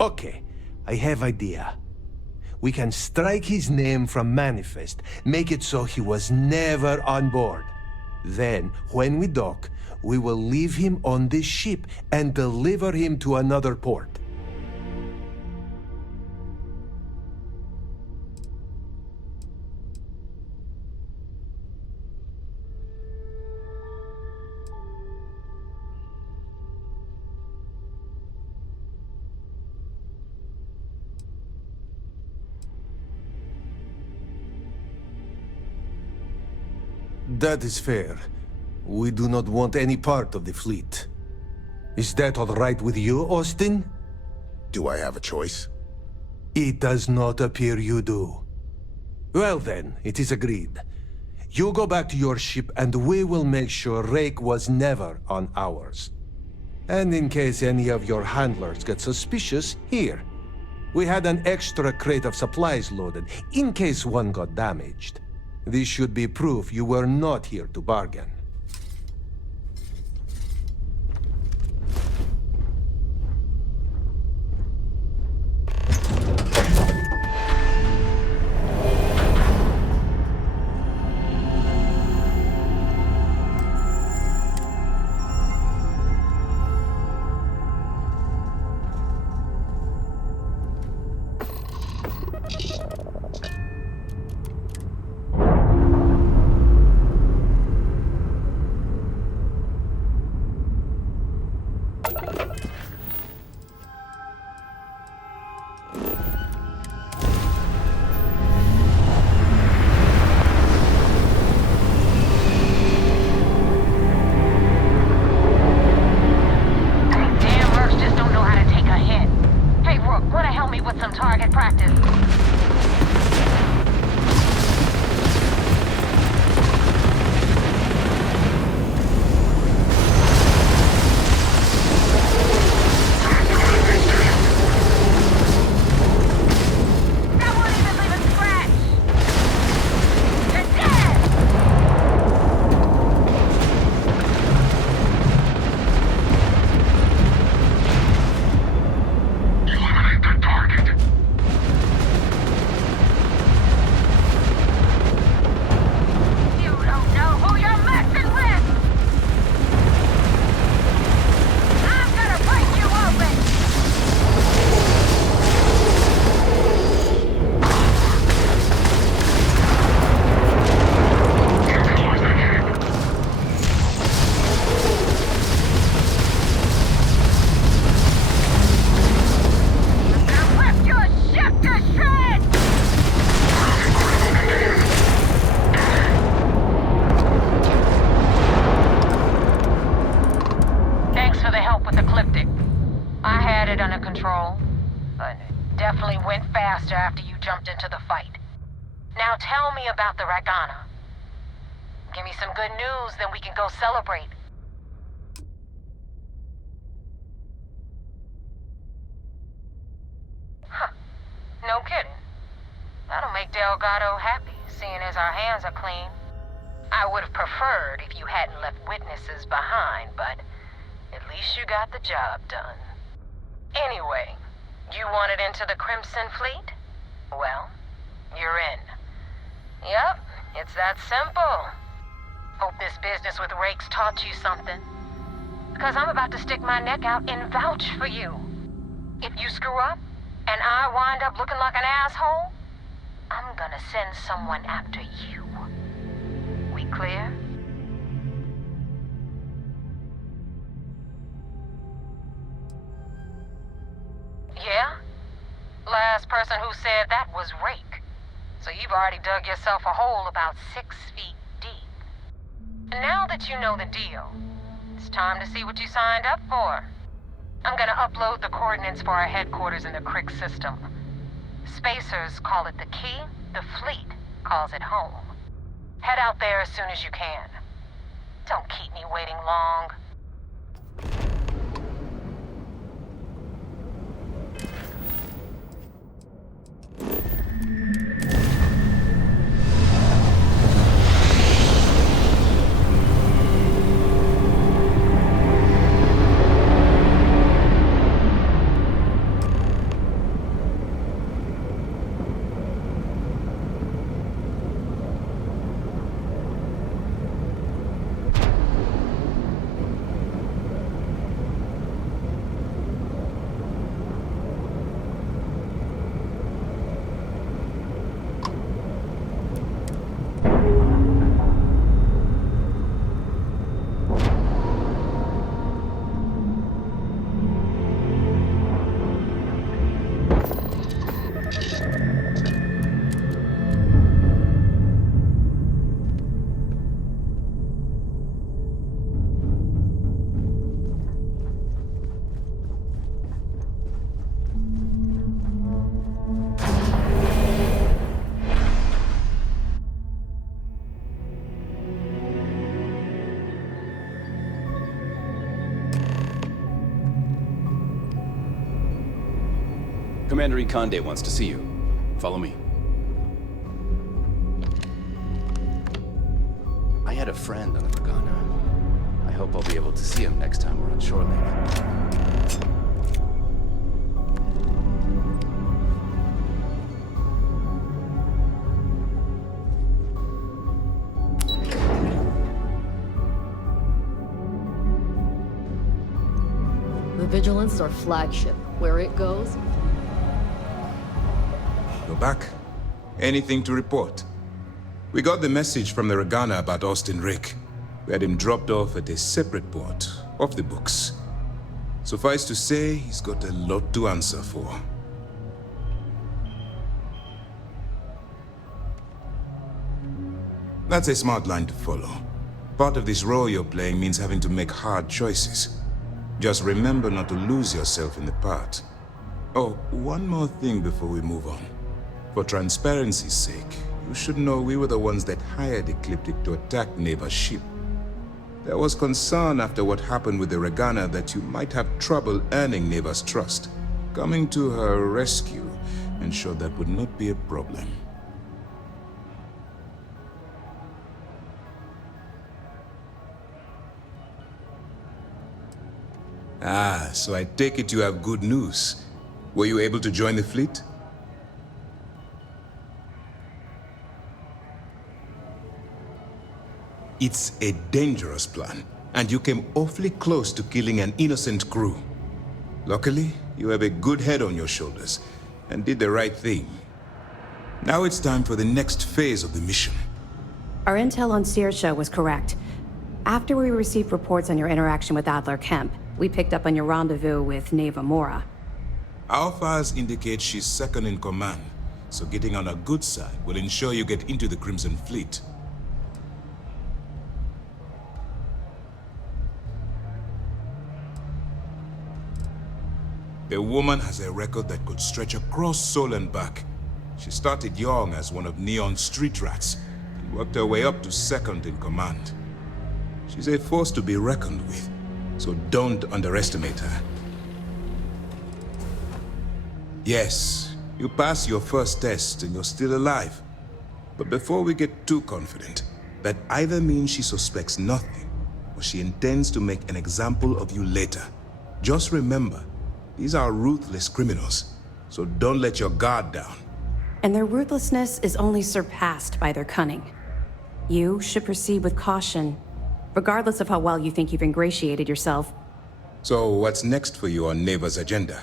Okay, I have idea. We can strike his name from Manifest, make it so he was never on board. Then, when we dock, we will leave him on this ship and deliver him to another port. That is fair. We do not want any part of the fleet. Is that all right with you, Austin? Do I have a choice? It does not appear you do. Well then, it is agreed. You go back to your ship and we will make sure Rake was never on ours. And in case any of your handlers get suspicious, here. We had an extra crate of supplies loaded, in case one got damaged. This should be proof you were not here to bargain. Celebrate. Huh. No kidding. That'll make Delgado happy, seeing as our hands are clean. I would have preferred if you hadn't left witnesses behind, but at least you got the job done. Anyway, you wanted into the Crimson Fleet? Well, you're in. Yep, it's that simple. Hope this business with Rake's taught you something. Because I'm about to stick my neck out and vouch for you. If you screw up, and I wind up looking like an asshole, I'm gonna send someone after you. We clear? Yeah? Last person who said that was Rake. So you've already dug yourself a hole about 6 feet deep. Now that you know the deal, it's time to see what you signed up for. I'm gonna upload the coordinates for our headquarters in the Crick system. Spacers call it the key, the fleet calls it home. Head out there as soon as you can. Don't keep me waiting long. Commander Ikande wants to see you. Follow me. I had a friend on the Regana. I hope I'll be able to see him next time we're on shore leave. The Vigilance is our flagship. Where it goes, You're back. Anything to report? We got the message from the Regana about Austin Rick. We had him dropped off at a separate port, off the books. Suffice to say, he's got a lot to answer for. That's a smart line to follow. Part of this role you're playing means having to make hard choices. Just remember not to lose yourself in the part. Oh, one more thing before we move on. For transparency's sake, you should know we were the ones that hired Ecliptic to attack Neva's ship. There was concern after what happened with the Regana that you might have trouble earning Neva's trust. Coming to her rescue ensured that would not be a problem. Ah, so I take it you have good news. Were you able to join the fleet? It's a dangerous plan, and you came awfully close to killing an innocent crew. Luckily, you have a good head on your shoulders, and did the right thing. Now it's time for the next phase of the mission. Our intel on Saoirse was correct. After we received reports on your interaction with Adler Kemp, we picked up on your rendezvous with Neva Mora. Our files indicate she's second in command, so getting on her good side will ensure you get into the Crimson Fleet. The woman has a record that could stretch across Sol and back. She started young as one of Neon's street rats, and worked her way up to second in command. She's a force to be reckoned with, so don't underestimate her. Yes, you passed your first test and you're still alive. But before we get too confident, that either means she suspects nothing, or she intends to make an example of you later. Just remember, these are ruthless criminals, so don't let your guard down. And their ruthlessness is only surpassed by their cunning. You should proceed with caution, regardless of how well you think you've ingratiated yourself. So what's next for you on Neva's agenda?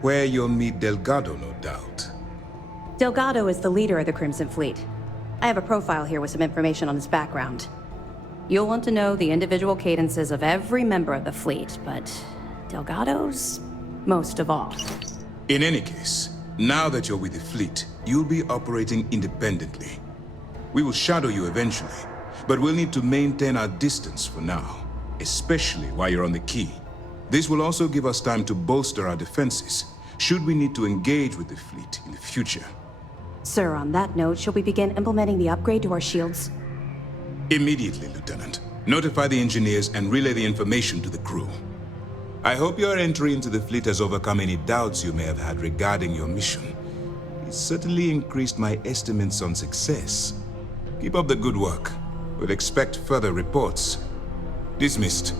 Where you'll meet Delgado, no doubt. Delgado is the leader of the Crimson Fleet. I have a profile here with some information on his background. You'll want to know the individual cadences of every member of the fleet, but Delgado's most of all. In any case, now that you're with the fleet, you'll be operating independently. We will shadow you eventually, but we'll need to maintain our distance for now, especially while you're on the key. This will also give us time to bolster our defenses, should we need to engage with the fleet in the future. Sir, on that note, shall we begin implementing the upgrade to our shields? Immediately, Lieutenant. Notify the engineers and relay the information to the crew. I hope your entry into the fleet has overcome any doubts you may have had regarding your mission. It certainly increased my estimates on success. Keep up the good work. We'll expect further reports. Dismissed.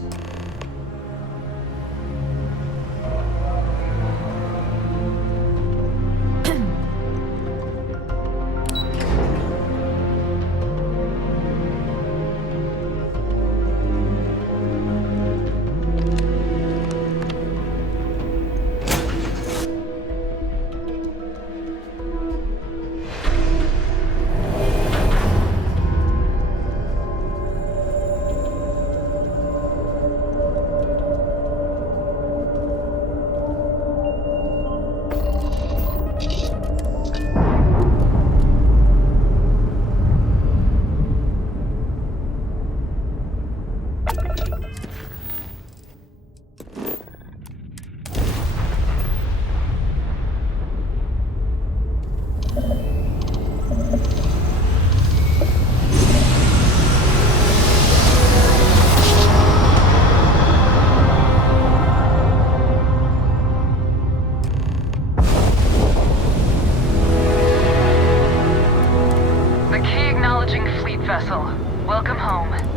vessel. Welcome home.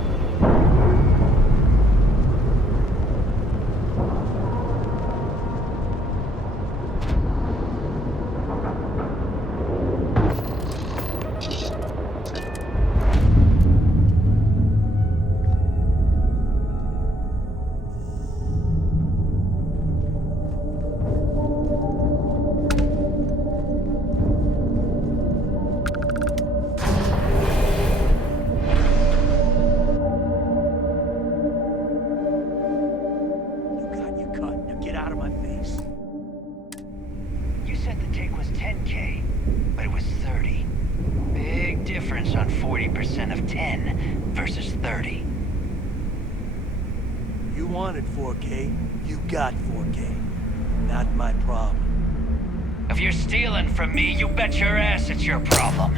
From me, you bet your ass it's your problem.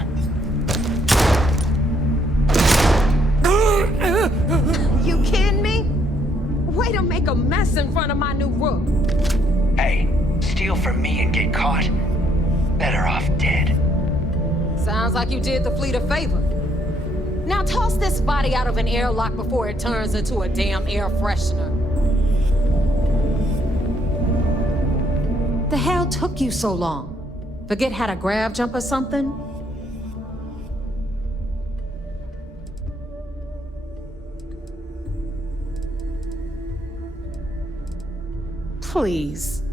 You kidding me? Way to make a mess in front of my new rook. Hey, steal from me and get caught. Better off dead. Sounds like you did the fleet a favor. Now toss this body out of an airlock before it turns into a damn air freshener. The hell took you so long? Forget how to grab jump or something? Please.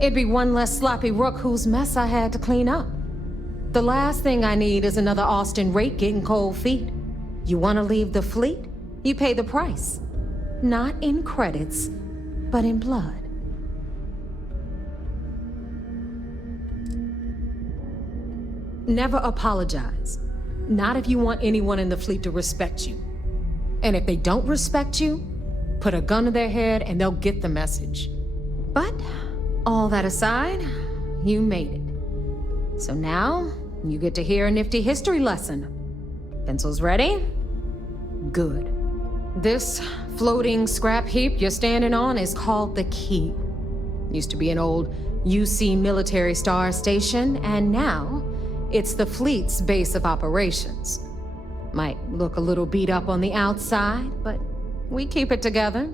It'd be one less sloppy rook whose mess I had to clean up. The last thing I need is another Austin rake getting cold feet. You want to leave the fleet? You pay the price. Not in credits, but in blood. Never apologize. Not if you want anyone in the fleet to respect you. And if they don't respect you, put a gun to their head and they'll get the message. But, all that aside, you made it. So now, you get to hear a nifty history lesson. Pencils ready? Good. This floating scrap heap you're standing on is called the Key. Used to be an old UC military star station, and now it's the fleet's base of operations. Might look a little beat up on the outside, but we keep it together.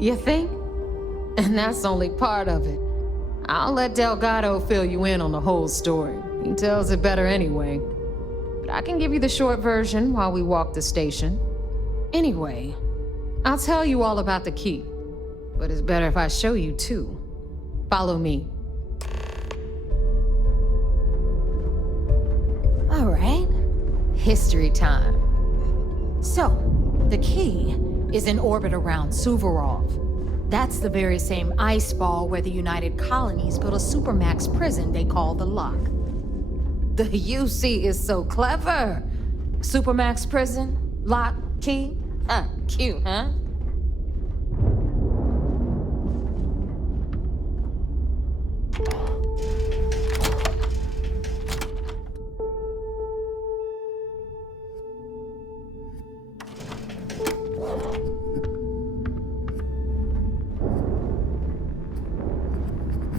You think? And that's only part of it. I'll let Delgado fill you in on the whole story. He tells it better anyway. But I can give you the short version while we walk the station. Anyway, I'll tell you all about the key. But it's better if I show you too. Follow me. All right. History time. So, the key is in orbit around Suvorov. That's the very same ice ball where the United Colonies built a supermax prison they call the Lock. The UC is so clever. Supermax prison, lock, key. Cute, huh?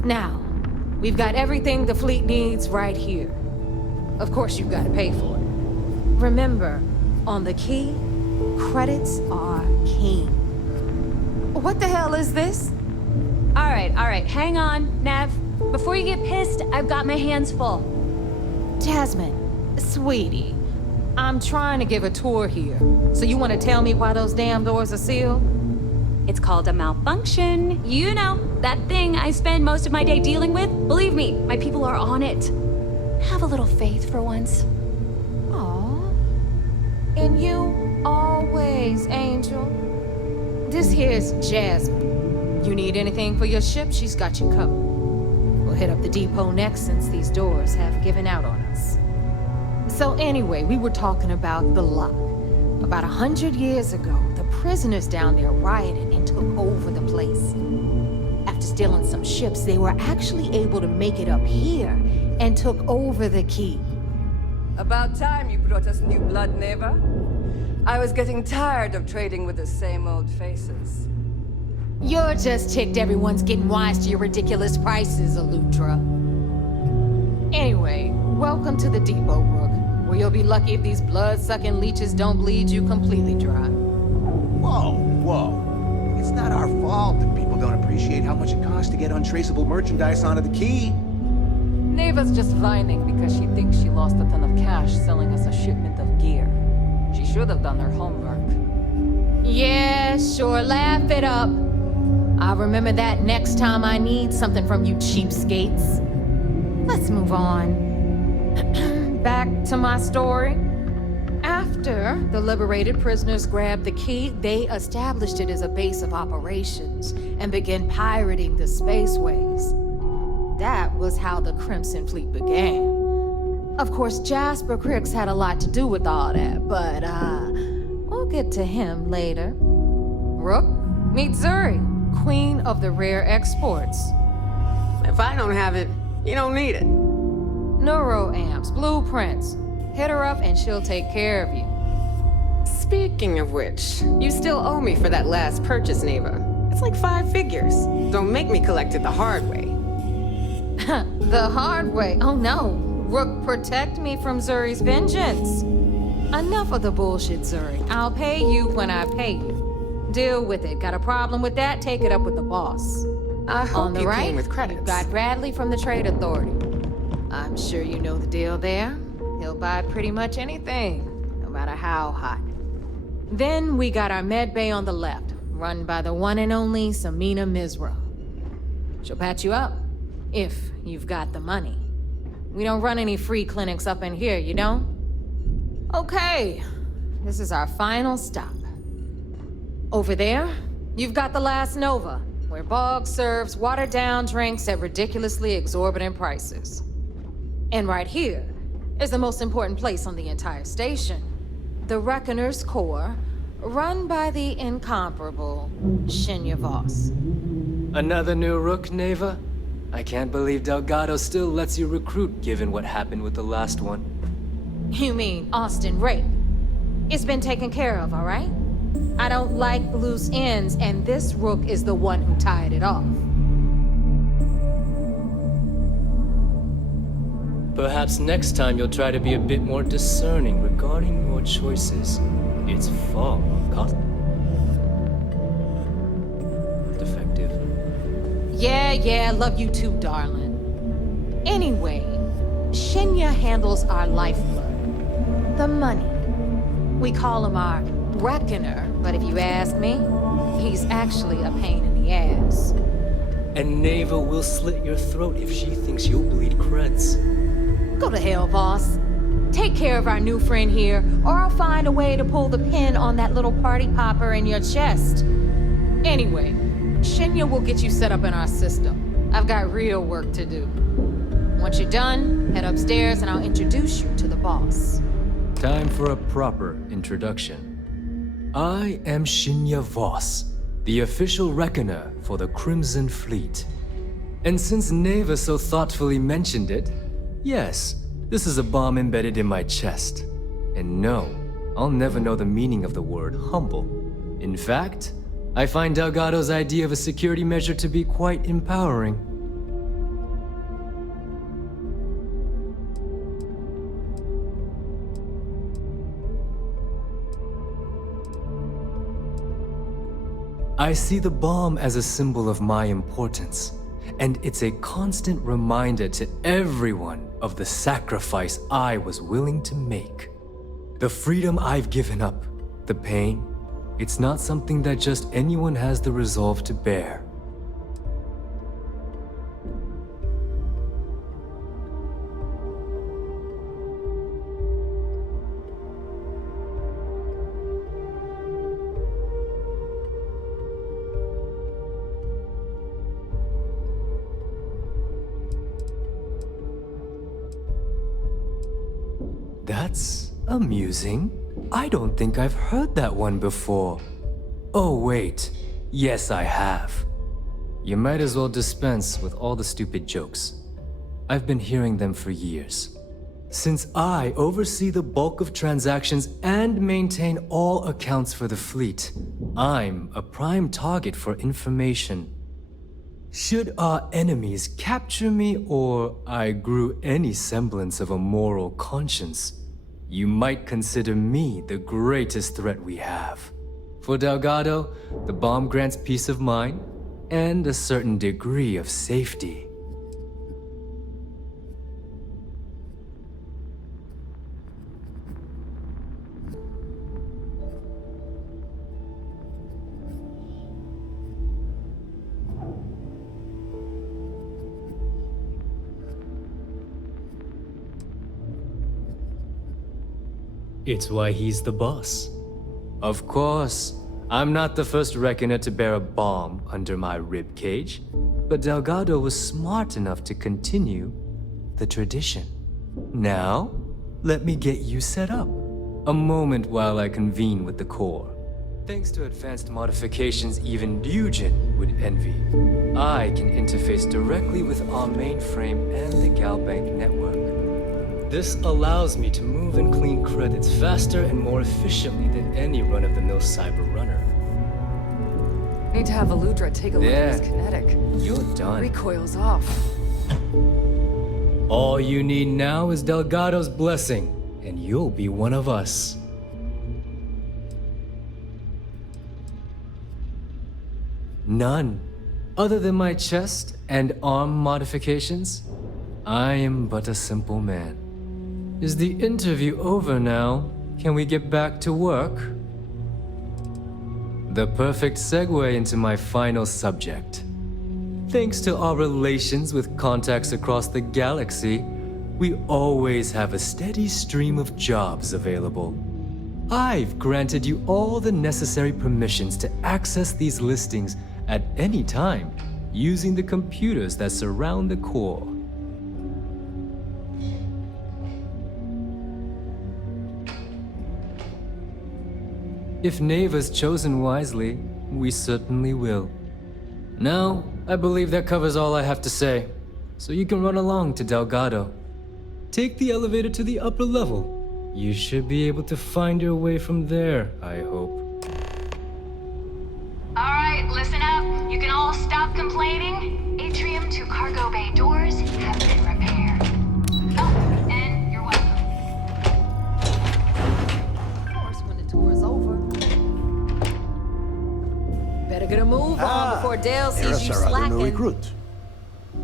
Now, we've got everything the fleet needs right here. Of course, you've got to pay for it. Remember, on the key, credits are king. What the hell is this? All right, hang on, Nev. Before you get pissed, I've got my hands full. Jasmine, sweetie, I'm trying to give a tour here. So you want to tell me why those damn doors are sealed? It's called a malfunction. You know, that thing I spend most of my day dealing with. Believe me, my people are on it. Have a little faith for once. Aw. And you always, Angel. This here's Jasmine. You need anything for your ship, she's got you covered. We'll hit up the depot next since these doors have given out on us. So anyway, we were talking about the Lock. About 100 years ago, the prisoners down there rioted and took over the place. After stealing some ships, they were actually able to make it up here and took over the key. About time you brought us new blood, Neva. I was getting tired of trading with the same old faces. You're just ticked everyone's getting wise to your ridiculous prices, Elutra. Anyway, welcome to the depot, Rook, where you'll be lucky if these blood-sucking leeches don't bleed you completely dry. Whoa, whoa. It's not our fault that people don't appreciate how much it costs to get untraceable merchandise onto the key. Neva's just whining because she thinks she lost a ton of cash selling us a shipment of gear. She should have done her homework. Yeah, sure, laugh it up. I'll remember that next time I need something from you cheapskates. Let's move on. Back to my story. After the liberated prisoners grabbed the key, they established it as a base of operations and began pirating the spaceways. That was how the Crimson Fleet began. Of course, Jasper Cricks had a lot to do with all that, but we'll get to him later. Rook, meet Zuri, Queen of the Rare Exports. If I don't have it, you don't need it. Neuroamps, blueprints. Hit her up and she'll take care of you. Speaking of which, you still owe me for that last purchase, Neva. It's like 5 figures. Don't make me collect it the hard way. The hard way? Oh no. Rook, protect me from Zuri's vengeance. Enough of the bullshit, Zuri. I'll pay you when I pay you. Deal with it. Got a problem with that? Take it up with the boss. I hope On the you right, came with credits. you've got Bradley from the Trade Authority. I'm sure you know the deal there. He'll buy pretty much anything, no matter how hot. Then we got our med bay on the left, run by the one and only Samina Mizra. She'll patch you up, if you've got the money. We don't run any free clinics up in here, you don't? Okay, this is our final stop. Over there, you've got the Last Nova, where Bog serves watered-down drinks at ridiculously exorbitant prices. And right here is the most important place on the entire station, the Reckoner's Core, run by the incomparable Shinya Voss. Another new Rook, Neva? I can't believe Delgado still lets you recruit given what happened with the last one. You mean Austin Rape? It's been taken care of, all right? I don't like loose ends, and this Rook is the one who tied it off. Perhaps next time you'll try to be a bit more discerning regarding your choices. It's far more cost-effective. Yeah, love you too, darling. Anyway, Shinya handles our lifeblood. The money. We call him our Reckoner, but if you ask me, he's actually a pain in the ass. And Neva will slit your throat if she thinks you'll bleed creds. Go to hell, boss. Take care of our new friend here, or I'll find a way to pull the pin on that little party popper in your chest. Anyway, Shinya will get you set up in our system. I've got real work to do. Once you're done, head upstairs and I'll introduce you to the boss. Time for a proper introduction. I am Shinya Voss, the official reckoner for the Crimson Fleet. And since Neva so thoughtfully mentioned it, yes, this is a bomb embedded in my chest. And no, I'll never know the meaning of the word humble. In fact, I find Delgado's idea of a security measure to be quite empowering. I see the bomb as a symbol of my importance, and it's a constant reminder to everyone of the sacrifice I was willing to make. The freedom I've given up, the pain, it's not something that just anyone has the resolve to bear. That's amusing. I don't think I've heard that one before. Oh wait, yes I have. You might as well dispense with all the stupid jokes. I've been hearing them for years. Since I oversee the bulk of transactions and maintain all accounts for the fleet, I'm a prime target for information. Should our enemies capture me or I grew any semblance of a moral conscience, you might consider me the greatest threat we have. For Delgado, the bomb grants peace of mind and a certain degree of safety. It's why he's the boss. Of course, I'm not the first reckoner to bear a bomb under my rib cage, but Delgado was smart enough to continue the tradition. Now, let me get you set up. A moment while I convene with the core. Thanks to advanced modifications even Nugent would envy, I can interface directly with our mainframe and the Galbank network. This allows me to move and clean credits faster and more efficiently than any run-of-the-mill cyber runner. Need to have Aludra take a look at his kinetic. You're done. Recoils off. All you need now is Delgado's blessing, and you'll be one of us. None. Other than my chest and arm modifications, I am but a simple man. Is the interview over now? Can we get back to work? The perfect segue into my final subject. Thanks to our relations with contacts across the galaxy, we always have a steady stream of jobs available. I've granted you all the necessary permissions to access these listings at any time, using the computers that surround the core. If Neva's chosen wisely, we certainly will. Now, I believe that covers all I have to say, so you can run along to Delgado. Take the elevator to the upper level. You should be able to find your way from there, I hope. Alright, listen up. You can all stop complaining. Atrium to cargo bay doors have been repaired. Oh, and you're welcome. Of course, when the tour is over. Better get a move on before Dale sees you There's our other new slacking. recruit.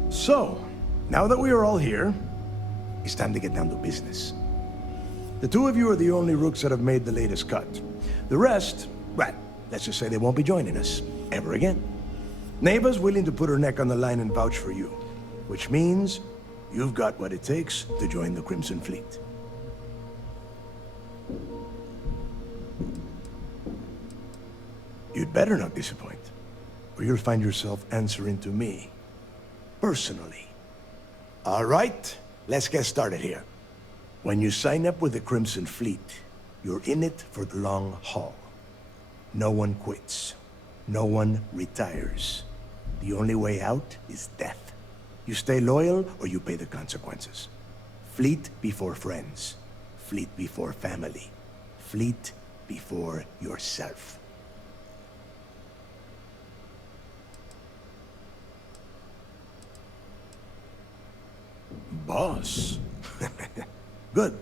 So, now that we are all here, it's time to get down to business. The two of you are the only rooks that have made the latest cut. The rest, well, let's just say they won't be joining us ever again. Neva's willing to put her neck on the line and vouch for you, which means you've got what it takes to join the Crimson Fleet. You'd better not disappoint, or you'll find yourself answering to me, personally. All right, let's get started here. When you sign up with the Crimson Fleet, you're in it for the long haul. No one quits. No one retires. The only way out is death. You stay loyal or you pay the consequences. Fleet before friends. Fleet before family. Fleet before yourself. Boss. Good.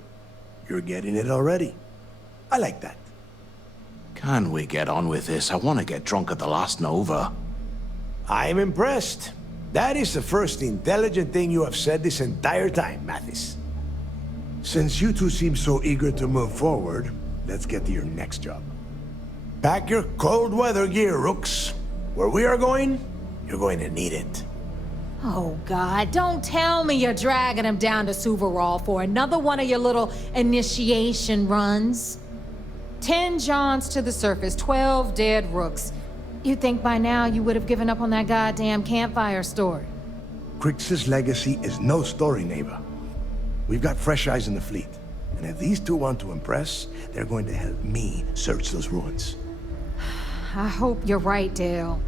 You're getting it already. I like that. Can we get on with this? I want to get drunk at the last Nova. I'm impressed. That is the first intelligent thing you have said this entire time, Mathis. Since you two seem so eager to move forward, let's get to your next job. Pack your cold weather gear, Rooks. Where we are going, you're going to need it. Oh, God, don't tell me you're dragging him down to Suvarall for another one of your little initiation runs. 10 Johns to the surface, 12 dead rooks. You'd think by now you would have given up on that goddamn campfire story. Crix's legacy is no story, Neva. We've got fresh eyes in the fleet. And if these two want to impress, they're going to help me search those ruins. I hope you're right, Dale.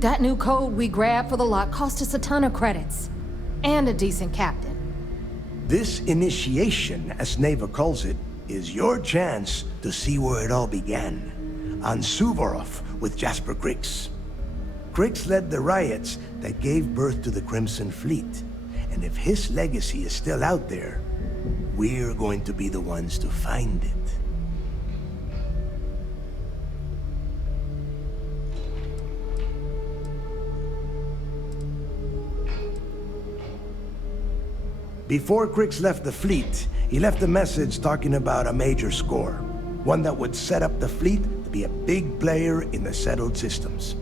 That new code we grabbed for the lot cost us a ton of credits. And a decent captain. This initiation, as Neva calls it, is your chance to see where it all began. On Suvorov with Jasper Griggs. Griggs led the riots that gave birth to the Crimson Fleet. And if his legacy is still out there, we're going to be the ones to find it. Before Griggs left the fleet, he left a message talking about a major score. One that would set up the fleet to be a big player in the settled systems.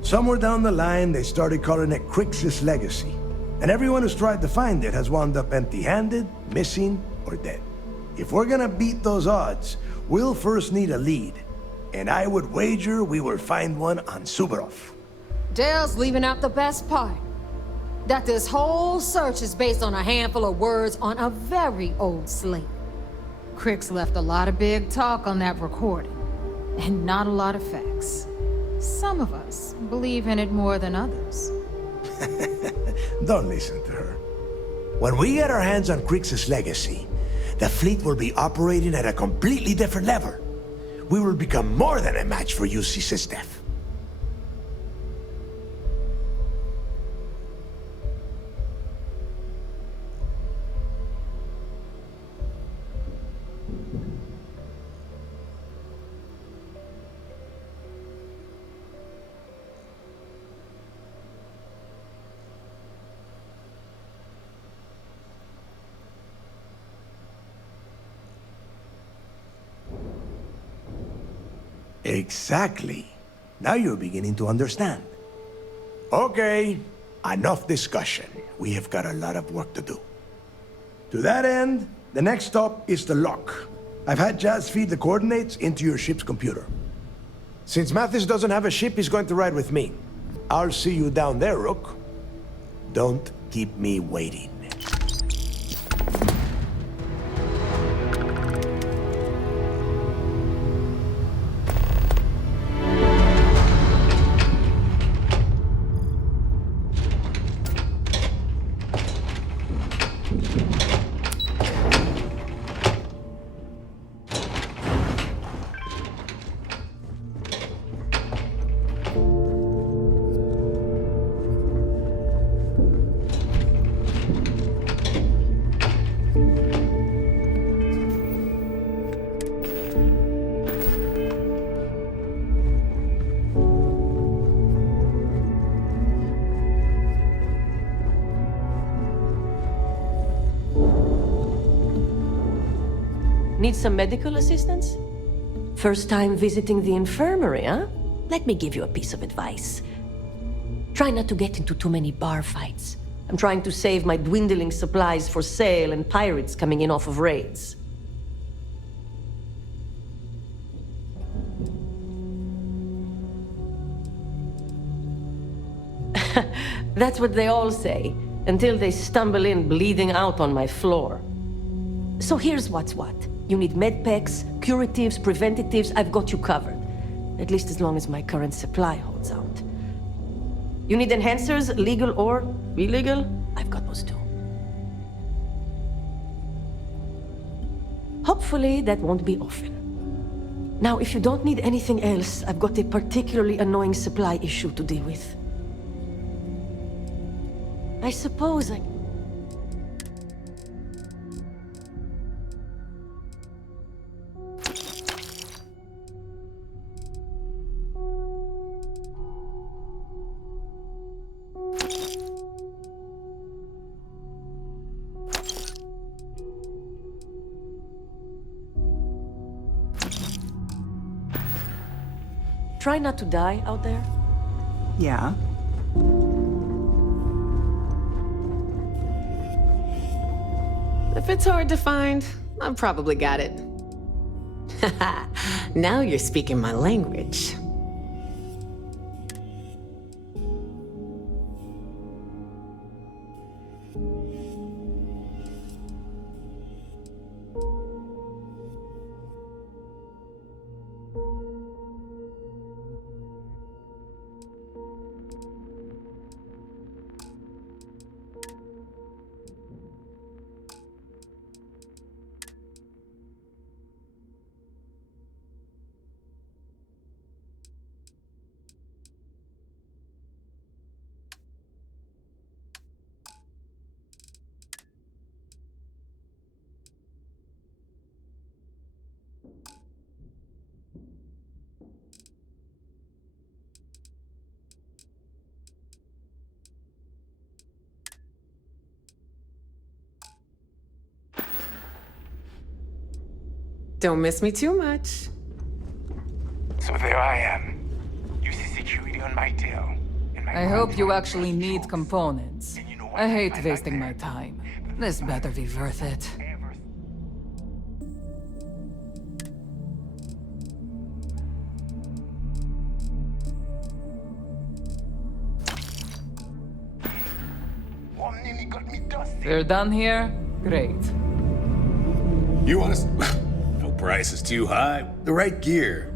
Somewhere down the line, they started calling it Griggs' legacy. And everyone who's tried to find it has wound up empty-handed, missing, or dead. If we're gonna beat those odds, we'll first need a lead. And I would wager we will find one on Suvorov. Dale's leaving out the best part. That this whole search is based on a handful of words on a very old slate. Crix left a lot of big talk on that recording, and not a lot of facts. Some of us believe in it more than others. Don't listen to her. When we get our hands on Griggs' legacy, the fleet will be operating at a completely different level. We will become more than a match for UC Sysdef. Exactly. Now you're beginning to understand. Okay, enough discussion. We have got a lot of work to do. To that end, the next stop is the lock. I've had Jazz feed the coordinates into your ship's computer. Since Mathis doesn't have a ship, he's going to ride with me. I'll see you down there, Rook. Don't keep me waiting. Need some medical assistance? First time visiting the infirmary, huh? Let me give you a piece of advice. Try not to get into too many bar fights. I'm trying to save my dwindling supplies for sale and pirates coming in off of raids. That's what they all say, until they stumble in bleeding out on my floor. So here's what's what. You need medpacks, curatives, preventatives, I've got you covered. At least as long as my current supply holds out. You need enhancers, legal or illegal? I've got those too. Hopefully that won't be often. Now, if you don't need anything else, I've got a particularly annoying supply issue to deal with. I suppose I... Try not to die out there. Yeah. If it's hard to find, I've probably got it. Now you're speaking my language. Don't miss me too much. So there I am. UC security on my tail. I hope you actually need components. I hate wasting my time. This better be worth it. We're done here? Great. You want us? No price is too high. The right gear.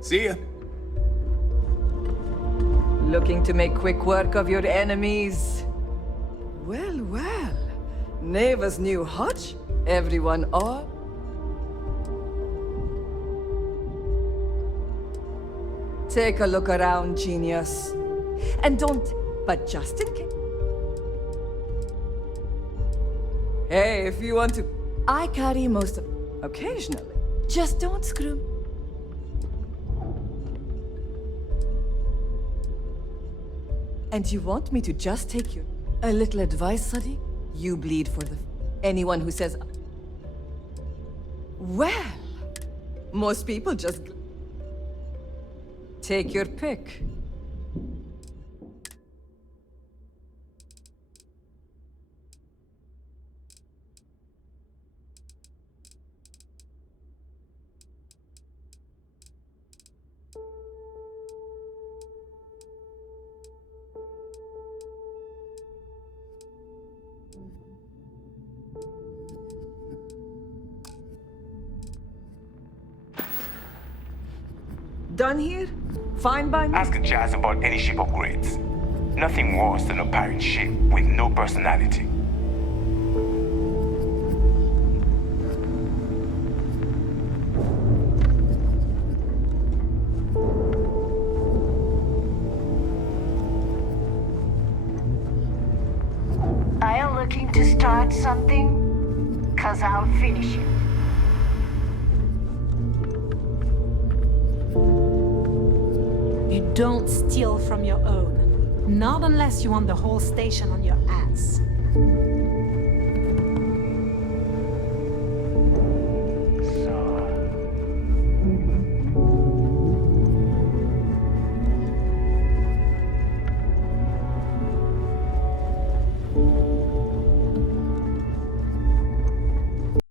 See ya. Looking to make quick work of your enemies? Well, well. Neva's new hutch? Everyone on? Take a look around, genius. And don't, but just in case. Hey, if you want to... I carry most of... occasionally. Just don't screw. And you want me to just take you a little advice, Sadiq? You bleed for the... anyone who says... Well, most people just... take your pick. Done here? Fine by me? Ask Jazz about any ship upgrades. Nothing worse than a pirate ship with no personality. Are you looking to start something? 'Cause I'll finish it. You don't steal from your own. Not unless you want the whole station on your ass.